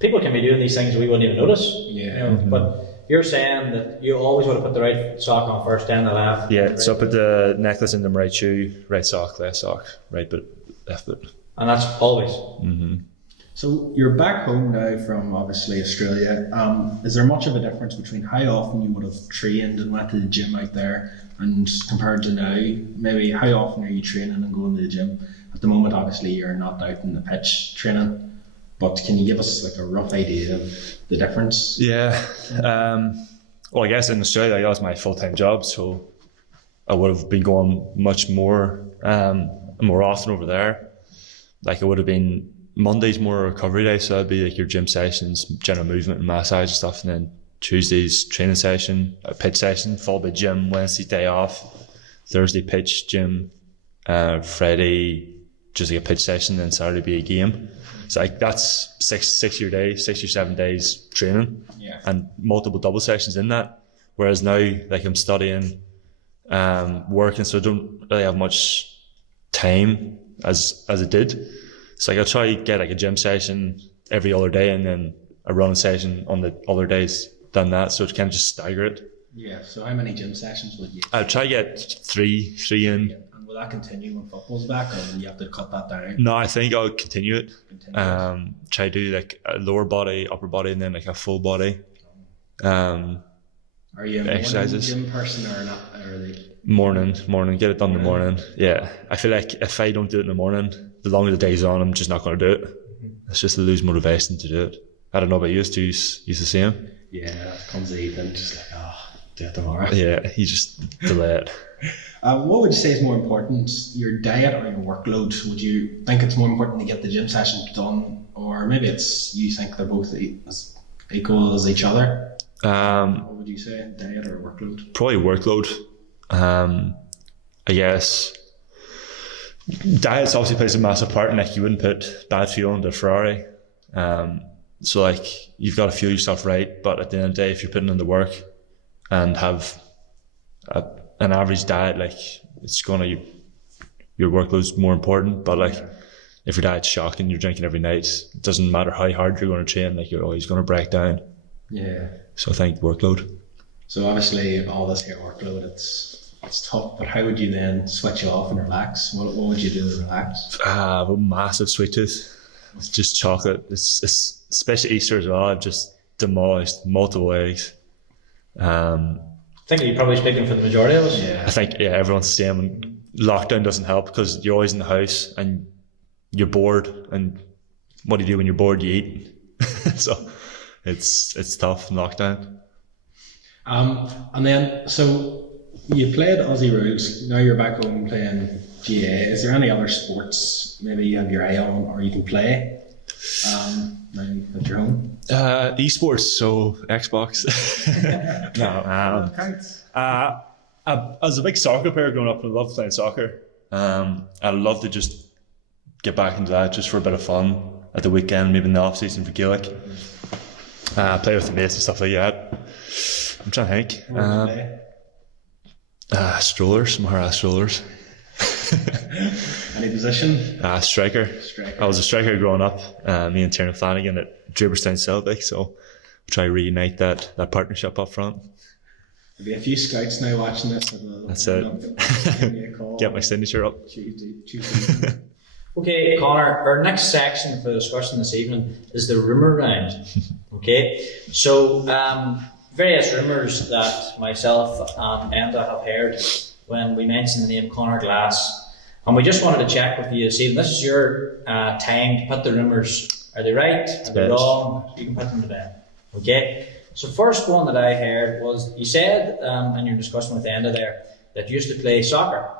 people can be doing these things we wouldn't even notice. Yeah. But you're saying that you always would have put the right sock on first, then the left. Yeah. So I put the necklace in the right shoe, right sock, right boot, left boot. And that's always. Mm-hmm. So you're back home now from obviously Australia. Is there much of a difference between how often you would have trained and went to the gym out there and compared to now? Maybe how often are you training and going to the gym? At the moment, obviously, you're not out in the pitch training, but can you give us like a rough idea of the difference? Yeah. Well, I guess in Australia, that was my full-time job, so I would have been going much more often over there. Like, it would have been Mondays more recovery day, so that'd be like your gym sessions, general movement and massage and stuff, and then Tuesdays training session, a pitch session, followed by gym. Wednesday day off, Thursday pitch, gym, Friday just like a pitch session, then Saturday be a game. So like that's 6 or 7 days training, and multiple double sessions in that. Whereas now, like, I'm studying, working, so I don't really have much time as I did. So like, I'll try to get like a gym session every other day, and then a running session on the other days than that. So to kind of just stagger it. Yeah. So how many gym sessions would you? I'll try to get three in. And will that continue when football's back, or will you have to cut that down? No, I think I'll continue it. Try to do like a lower body, upper body, and then like a full body. Are you a exercises. morning gym person or not? Or are they... Morning, get it done in the morning. Yeah, I feel like if I don't do it in the morning, the longer the day's on, I'm just not going to do it. It's just to lose motivation to do it. I don't know about you, do you the same? Yeah, it comes the evening, just like, do it tomorrow. Yeah, you just delay it. What would you say is more important, your diet or your workload? Would you think it's more important to get the gym session done, or maybe it's you think they're both as equal as each other? What would you say, diet or workload? Probably workload. I guess diet obviously plays a massive part, and like, you wouldn't put bad fuel into a Ferrari. So like, you've got to fuel yourself right, but at the end of the day, if you're putting in the work and have an average diet, like, your workload's more important. But like, if your diet's shocking, you're drinking every night, it doesn't matter how hard you're going to train, like, you're always going to break down. Yeah. So I think workload. So obviously all this here workload, it's tough, but how would you then switch off and relax? What would you do to relax? A massive sweet tooth. It's just chocolate. It's especially Easter as well. I've just demolished multiple eggs. I think you're probably speaking for the majority of us. I think everyone's the same. And lockdown doesn't help because you're always in the house and you're bored. And what do you do when you're bored? You eat. So it's tough in lockdown. And then, so you played Aussie rules, now you're back home playing GAA. Is there any other sports maybe you have your eye on or you can play now at your home? Esports, so Xbox. I was a big soccer player growing up and I loved playing soccer. I'd love to just get back into that just for a bit of fun at the weekend, maybe in the off season for Gaelic. Play with the mates and stuff like that. I'm trying to think. Strollers, Mahara strollers. Any position? Striker. I was a striker growing up. Me and Tiernan Flanagan at Draperstown Celtic, so we'll try to reunite that partnership up front. There'll be a few scouts now watching this. That's it. Get my signature up. Tuesday. Okay, Conor, our next section for discussion this evening is the rumour round. Okay, so various rumours that myself and Enda have heard when we mentioned the name Conor Glass, and we just wanted to check with you this evening. This is your time to put the rumours. Are they right? Are they wrong? You can put them to bed. Okay, so first one that I heard was, you said in your discussion with Enda there that you used to play soccer.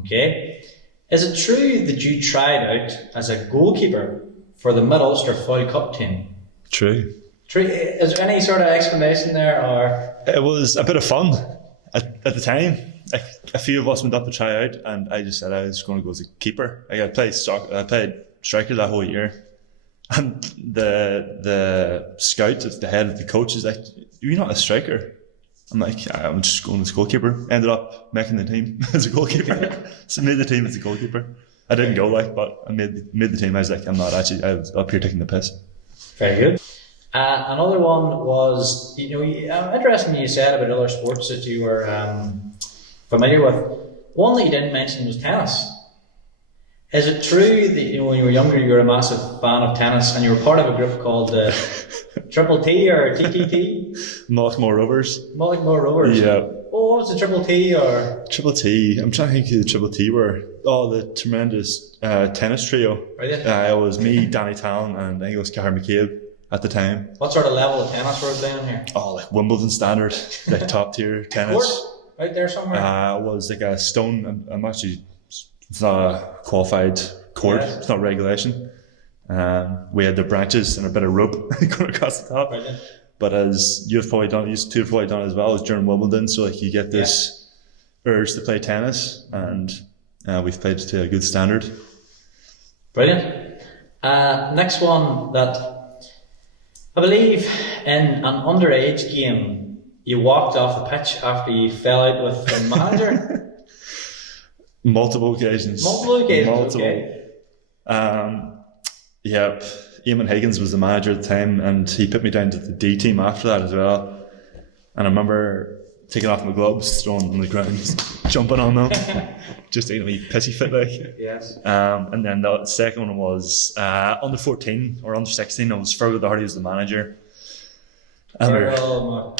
Okay, is it true that you tried out as a goalkeeper for the Mid-Ulster Foyle Cup team? True. Is there any sort of explanation there, or? It was a bit of fun at the time. A few of us went up to try out, and I just said I was going to go as a keeper. I played striker that whole year, and the scout, the head of the coach, is like, "You're not a striker." I'm like, "I'm just going as a goalkeeper." Ended up making the team as a goalkeeper. So made the team as a goalkeeper. I didn't go but I made the team. I was like, I was up here taking the piss. Very good. Another one was, interesting you said about other sports that you were familiar with. One that you didn't mention was tennis. Is it true that when you were younger you were a massive fan of tennis and you were part of a group called Triple T or TTT? Mockmore Rovers. Mockmore Rovers? Yeah. Oh, what was the Triple T or? Triple T. I'm trying to think who the Triple T were. Oh, the tremendous tennis trio. Right. It was me, Danny Talon, and I think it was Cahir McCabe. at the time. What sort of level of tennis were we playing here? Oh, like Wimbledon standard, like top tier tennis. Court? Right there somewhere? It was like a stone. I'm actually, it's not a qualified court. Yeah. It's not regulation. We had the branches and a bit of rope going across the top. Brilliant. But as you've probably done, you two have probably done it as well, it was during Wimbledon. So like you get this urge to play tennis, and we've played to a good standard. Brilliant. Next one that I believe in an underage game, you walked off the pitch after you fell out with the manager. Multiple occasions. Okay. Yep. Eamon Higgins was the manager at the time, and he put me down to the D team after that as well. And I remember taking off my gloves, throwing them on the ground, jumping on them, just taking a wee pissy fit like. Yes. And then the second one was under 14 or under 16. It was Fergal Doherty was the manager. Fergal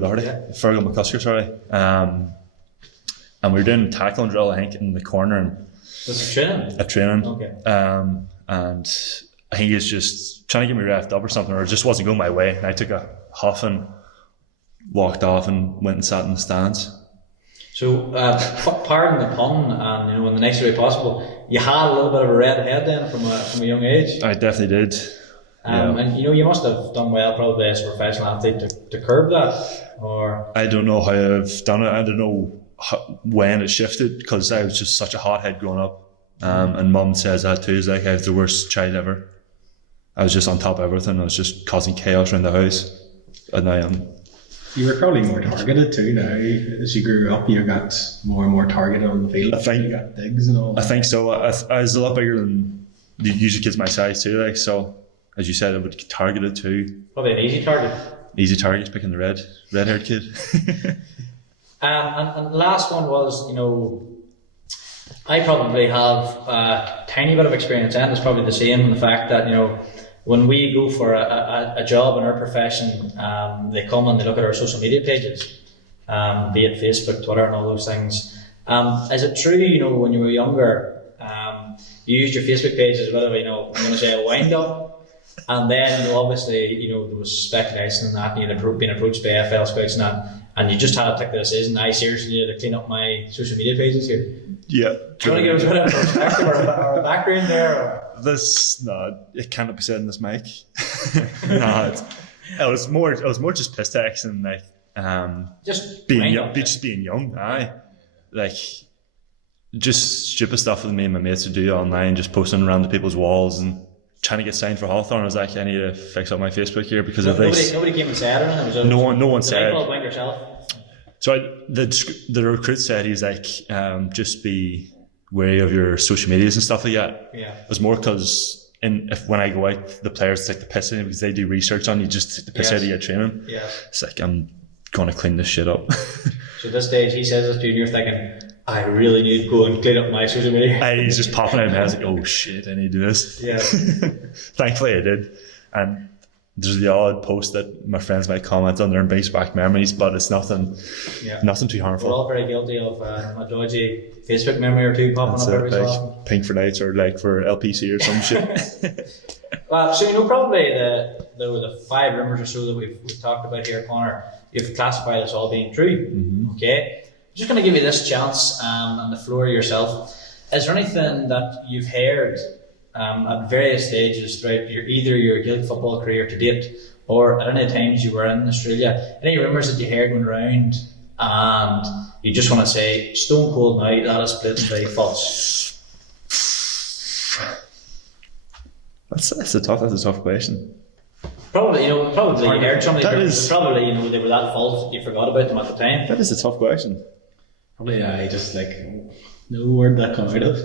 Doherty. Fergal McCusker, sorry. And we were doing tackling drill, I think, in the corner. And was it training? A training. Okay. And I think he was just trying to get me reffed up or something, or it just wasn't going my way. And I took a huff and walked off and went and sat in the stands. So, pardon the pun, and in the nicest way possible, you had a little bit of a red head then from a young age. I definitely did. And you must have done well probably as a professional athlete to curb that, or I don't know how I've done it. I don't know when it shifted, because I was just such a hothead growing up. And Mum says that too. Is like I was the worst child ever. I was just on top of everything. I was just causing chaos around the house, and I am. You were probably more targeted too now. As you grew up, you got more and more targeted on the field. I think you got digs and all that. I think so. I was a lot bigger than the usual kids my size too. Like so, as you said, I would get targeted too. probably an easy target. Easy targets, picking the red-haired kid. And last one was, I probably have a tiny bit of experience, and it's probably the same in the fact that, when we go for a job in our profession, they come and they look at our social media pages, be it Facebook, Twitter, and all those things. Is it true, when you were younger, you used your Facebook page as a bit of, I'm going to say a wind up, and then obviously, there was speculation and that, and you'd been approached by AFL scouts and that, and you just had to take the decision, I seriously need to clean up my social media pages here. Yeah. Do you want to give us a bit of perspective or a background there? Or? It cannot be said in this mic. It was more just piss text and like just being young. Aye, like just stupid stuff that me and my mates would do online, just posting around the people's walls and trying to get signed for Hawthorn. I was like, I need to fix up my Facebook here because of this. Nobody came and said anything. No one said. Yourself. So the recruit said, he's like, just be wary of your social medias and stuff like that. Yeah. It was more because when I go out, the players take the piss out of me because they do research on you, just take the piss out of your training. Yeah. It's like, I'm going to clean this shit up. So at this stage, he says this to you and you're thinking, I really need to go and clean up my social media. He's just popping out of my head. I was like, oh shit, I need to do this. Yeah. Thankfully I did. And there's the odd post that my friends might comment on there and brings back memories, but it's nothing too harmful. We're all very guilty of a dodgy Facebook memory or two popping up every so often. Pink for nights or like for LPC or some shit. So probably the 5 rumours or so that we've talked about here, Conor, you've classified as all being true. Mm-hmm. Okay. I'm just going to give you this chance and the floor yourself. Is there anything that you've heard at various stages throughout either your Gaelic football career to date or at any times you were in Australia, any rumours that you heard went around and you just want to say stone cold now that is blatantly false? That's a tough question. Probably you heard somebody probably they were that false that you forgot about them at the time. That is a tough question. Probably I just no word that come out of.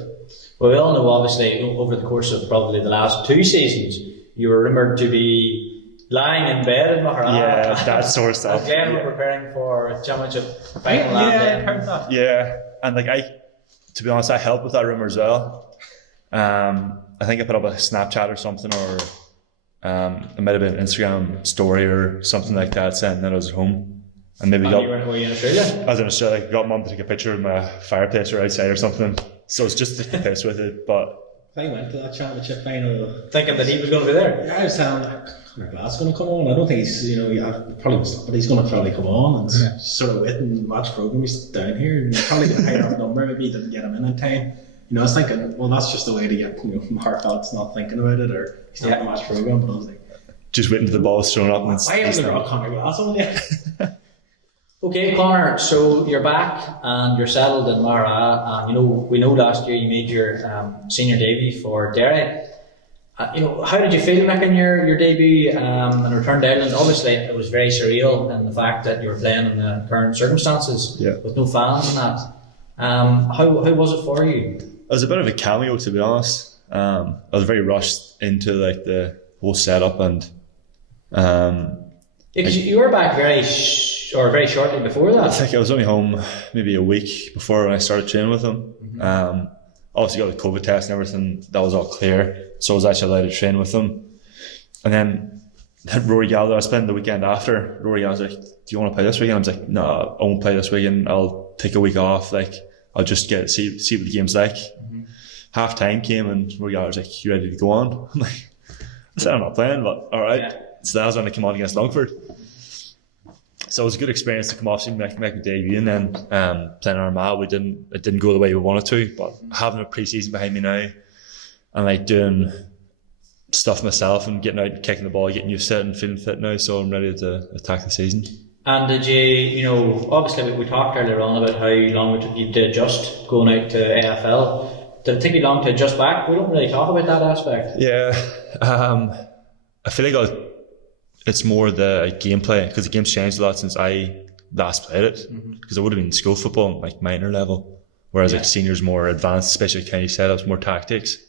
Well, we all know obviously over the course of probably the last 2 seasons you were rumoured to be lying in bed in Maharad. Yeah, that sort of stuff. Again, we're preparing for a championship final. I heard that. Yeah, and to be honest, I helped with that rumour as well. I think I put up a Snapchat or something, or it might have been an Instagram story or something like that, saying that I was at home. And maybe you were in Australia? I was in Australia. I got Mum to take a picture of my fireplace or outside or something. So it's just to take the piss with it. But I went to that championship final Thinking that he was going to be there. Yeah, I was saying like Conor Glass going to come on. I don't think he's probably was not, but he's going to probably come on and sort of waiting match program. He's down here and probably get a higher up number. Maybe he didn't get him in time. I was thinking, well, that's just the way to get Mark Felt's not thinking about it or he's not the match program. But I was like, just waiting for the ball's thrown up. Why haven't they brought Conor Glass on yet? Okay, Conor, so you're back and you're settled in Mara, and we know last year you made your senior debut for Derry. How did you feel making your debut and return to Ireland? Obviously, it was very surreal in the fact that you were playing in the current circumstances with no fans and that. How was it for you? It was a bit of a cameo, to be honest. I was very rushed into like the whole setup and. Because you were back very shortly before that. I think I was only home maybe a week before when I started training with him. Obviously got the COVID test and everything, that was all clear, so I was actually allowed to train with him. And then Rory Gallagher, I spent the weekend after. Rory Gallagher was like, do you want to play this weekend? I was like, no, I won't play this weekend, I'll take a week off, like I'll just see what the game's like. Half time came and Rory Gallagher was like, you ready to go on? I'm like, I said I'm not playing, but alright. So that was when I came on against Longford. So it was a good experience to come off and make my debut, and then playing Armagh, it didn't go the way we wanted to, but having a pre-season behind me now and like doing stuff myself and getting out and kicking the ball, getting used to it and feeling fit now, so I'm ready to attack the season. And did you, obviously we talked earlier on about how long it took you to adjust going out to AFL. Did it take you long to adjust back? We don't really talk about that aspect. Yeah, I feel like it's more the gameplay, because the game's changed a lot since I last played it, because I would have been in school football like minor level, whereas like seniors more advanced, especially kind of setups, more tactics,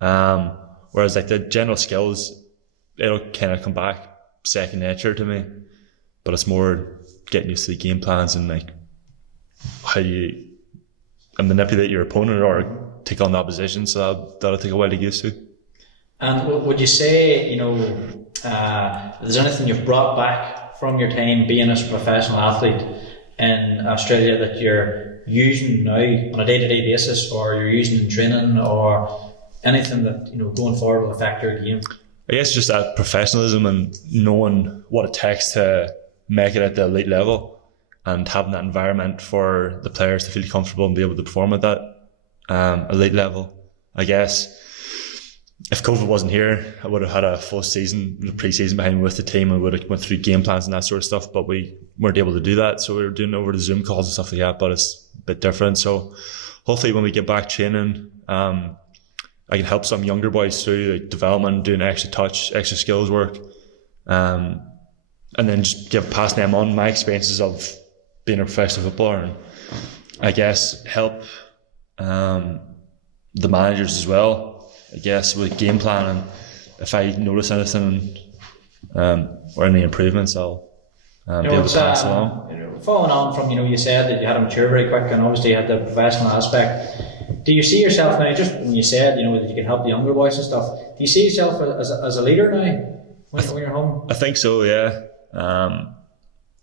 whereas like the general skills, it'll kind of come back second nature to me, but it's more getting used to the game plans and like how you manipulate your opponent or take on the opposition, so that'll take a while to get used to. And would you say, there's anything you've brought back from your time being as a professional athlete in Australia that you're using now on a day-to-day basis, or you're using in training, or anything that going forward will affect your game? I guess just that professionalism and knowing what it takes to make it at the elite level, and having that environment for the players to feel comfortable and be able to perform at that elite level. I guess if COVID wasn't here, I would have had a full season, pre-season behind me with the team, and would have went through game plans and that sort of stuff, but we weren't able to do that, so we were doing it over the Zoom calls and stuff like that, but it's a bit different. So hopefully when we get back training, I can help some younger boys through like development, doing extra touch, extra skills work, and then just passing them on my experiences of being a professional footballer, and I guess help the managers as well, I guess, with game planning. If I notice anything or any improvements, I'll be able to pass along. Following on from, you said that you had to mature very quick, and obviously you had the professional aspect. Do you see yourself now, just when you said, that you can help the younger boys and stuff, do you see yourself as a leader now when you're home? I think so, yeah.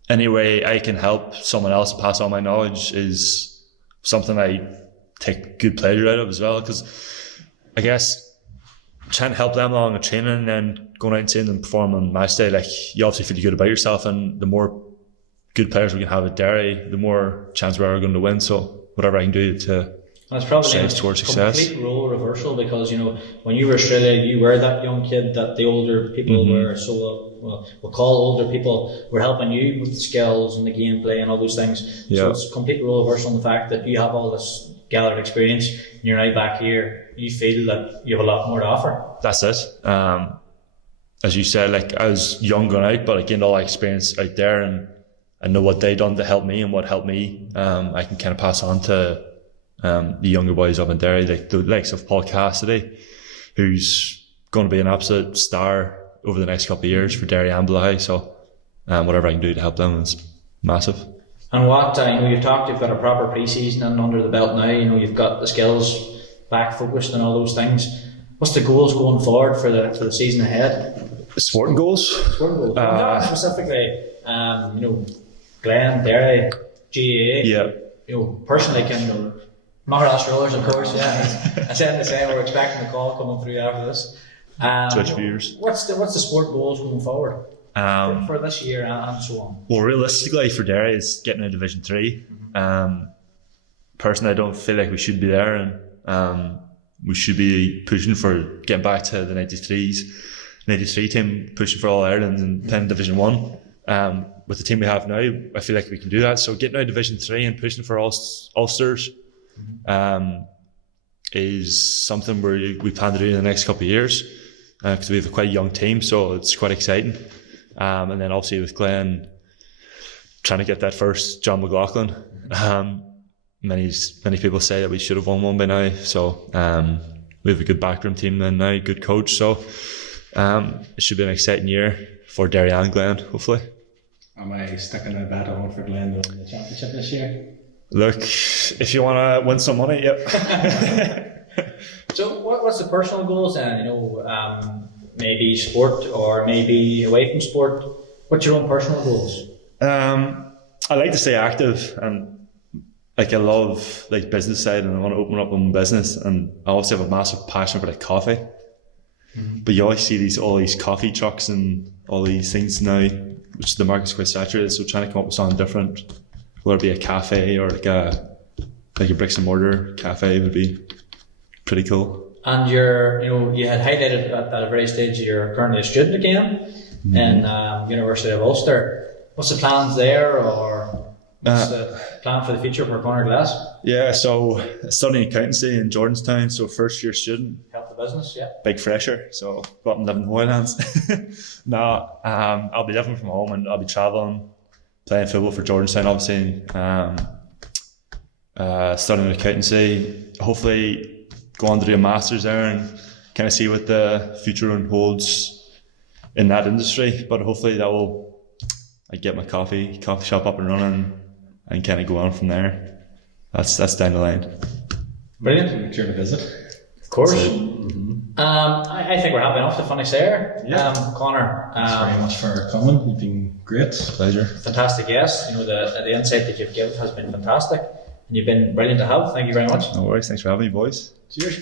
Any way I can help someone else pass on my knowledge is something I take good pleasure out of as well, because I guess trying to help them along in training and then going out and seeing them perform on match day, like you obviously feel good about yourself, and the more good players we can have at Derry, the more chance we are going to win. So whatever I can do to strive towards success. Complete role reversal, because when you were Australia, you were that young kid that the older people were we'll call older people were helping you with the skills and the gameplay and all those things. So it's complete role reversal in the fact that you have all this gathered experience and you're now back here. You feel that you have a lot more to offer. That's it. As you said, like I was young going out, but I gained all that experience out there, and I know what they done to help me and what helped me. I can kind of pass on to the younger boys up in Derry, like the likes of Paul Cassidy, who's going to be an absolute star over the next couple of years for Derry and Blythe. So whatever I can do to help them is massive. And what you've got a proper pre-season and under the belt now. You've got the skills back focused and all those things. What's the goals going forward for the season ahead? Sporting goals. Not specifically, Glen, Derry, GAA. Yeah. Personally, Maharashtra Rollers, of course, yeah. I said the same, we're expecting a call coming through after this. Twitch viewers. What's the sport goals going forward for this year and so on? Well, realistically for Derry is getting to Division 3. Personally, I don't feel like we should be there, and we should be pushing for getting back to the 93 team, pushing for All Ireland and playing Division 1. With the team we have now, I feel like we can do that. So getting out of Division 3 and pushing for Ulsters is something we plan to do in the next couple of years, because we have a quite young team, so it's quite exciting. And then obviously with Glenn trying to get that first John McLaughlin. Many people say that we should have won one by now. So we have a good backroom team then now, good coach. So it should be an exciting year for Derry and Glen, hopefully. Am I sticking a bet on for Glen to win the championship this year? Look, if you want to win some money, yep. So what's the personal goals then? Maybe sport or maybe away from sport. What's your own personal goals? I like to stay active, and I love business side, and I want to open up my own business, and I also have a massive passion for coffee. But you always see all these coffee trucks and all these things now, which the market's quite saturated. So trying to come up with something different, whether it be a cafe or a bricks and mortar cafe, would be pretty cool. And you had highlighted at a very stage you're currently a student again in University of Ulster. What's the plans there, or what's the plan for the future for Conor Glass? Yeah, so studying accountancy in Jordanstown, so first year student. Help the business, yeah. Big fresher, so go up and live in the Hoylands. No, I'll be living from home and I'll be travelling, playing football for Jordanstown, obviously, studying accountancy. Hopefully go on to do a master's there and kind of see what the future holds in that industry. But hopefully I get my coffee shop up and running and kind of go on from there. That's down the line. Brilliant. Make sure to visit. Of course. I think we're happy enough to finish there. Yeah. Conor, Thanks very much for coming. You've been great. Pleasure. Fantastic guest. The insight that you've given has been fantastic, and you've been brilliant to have. Thank you very much. No worries. Thanks for having me, boys. Cheers.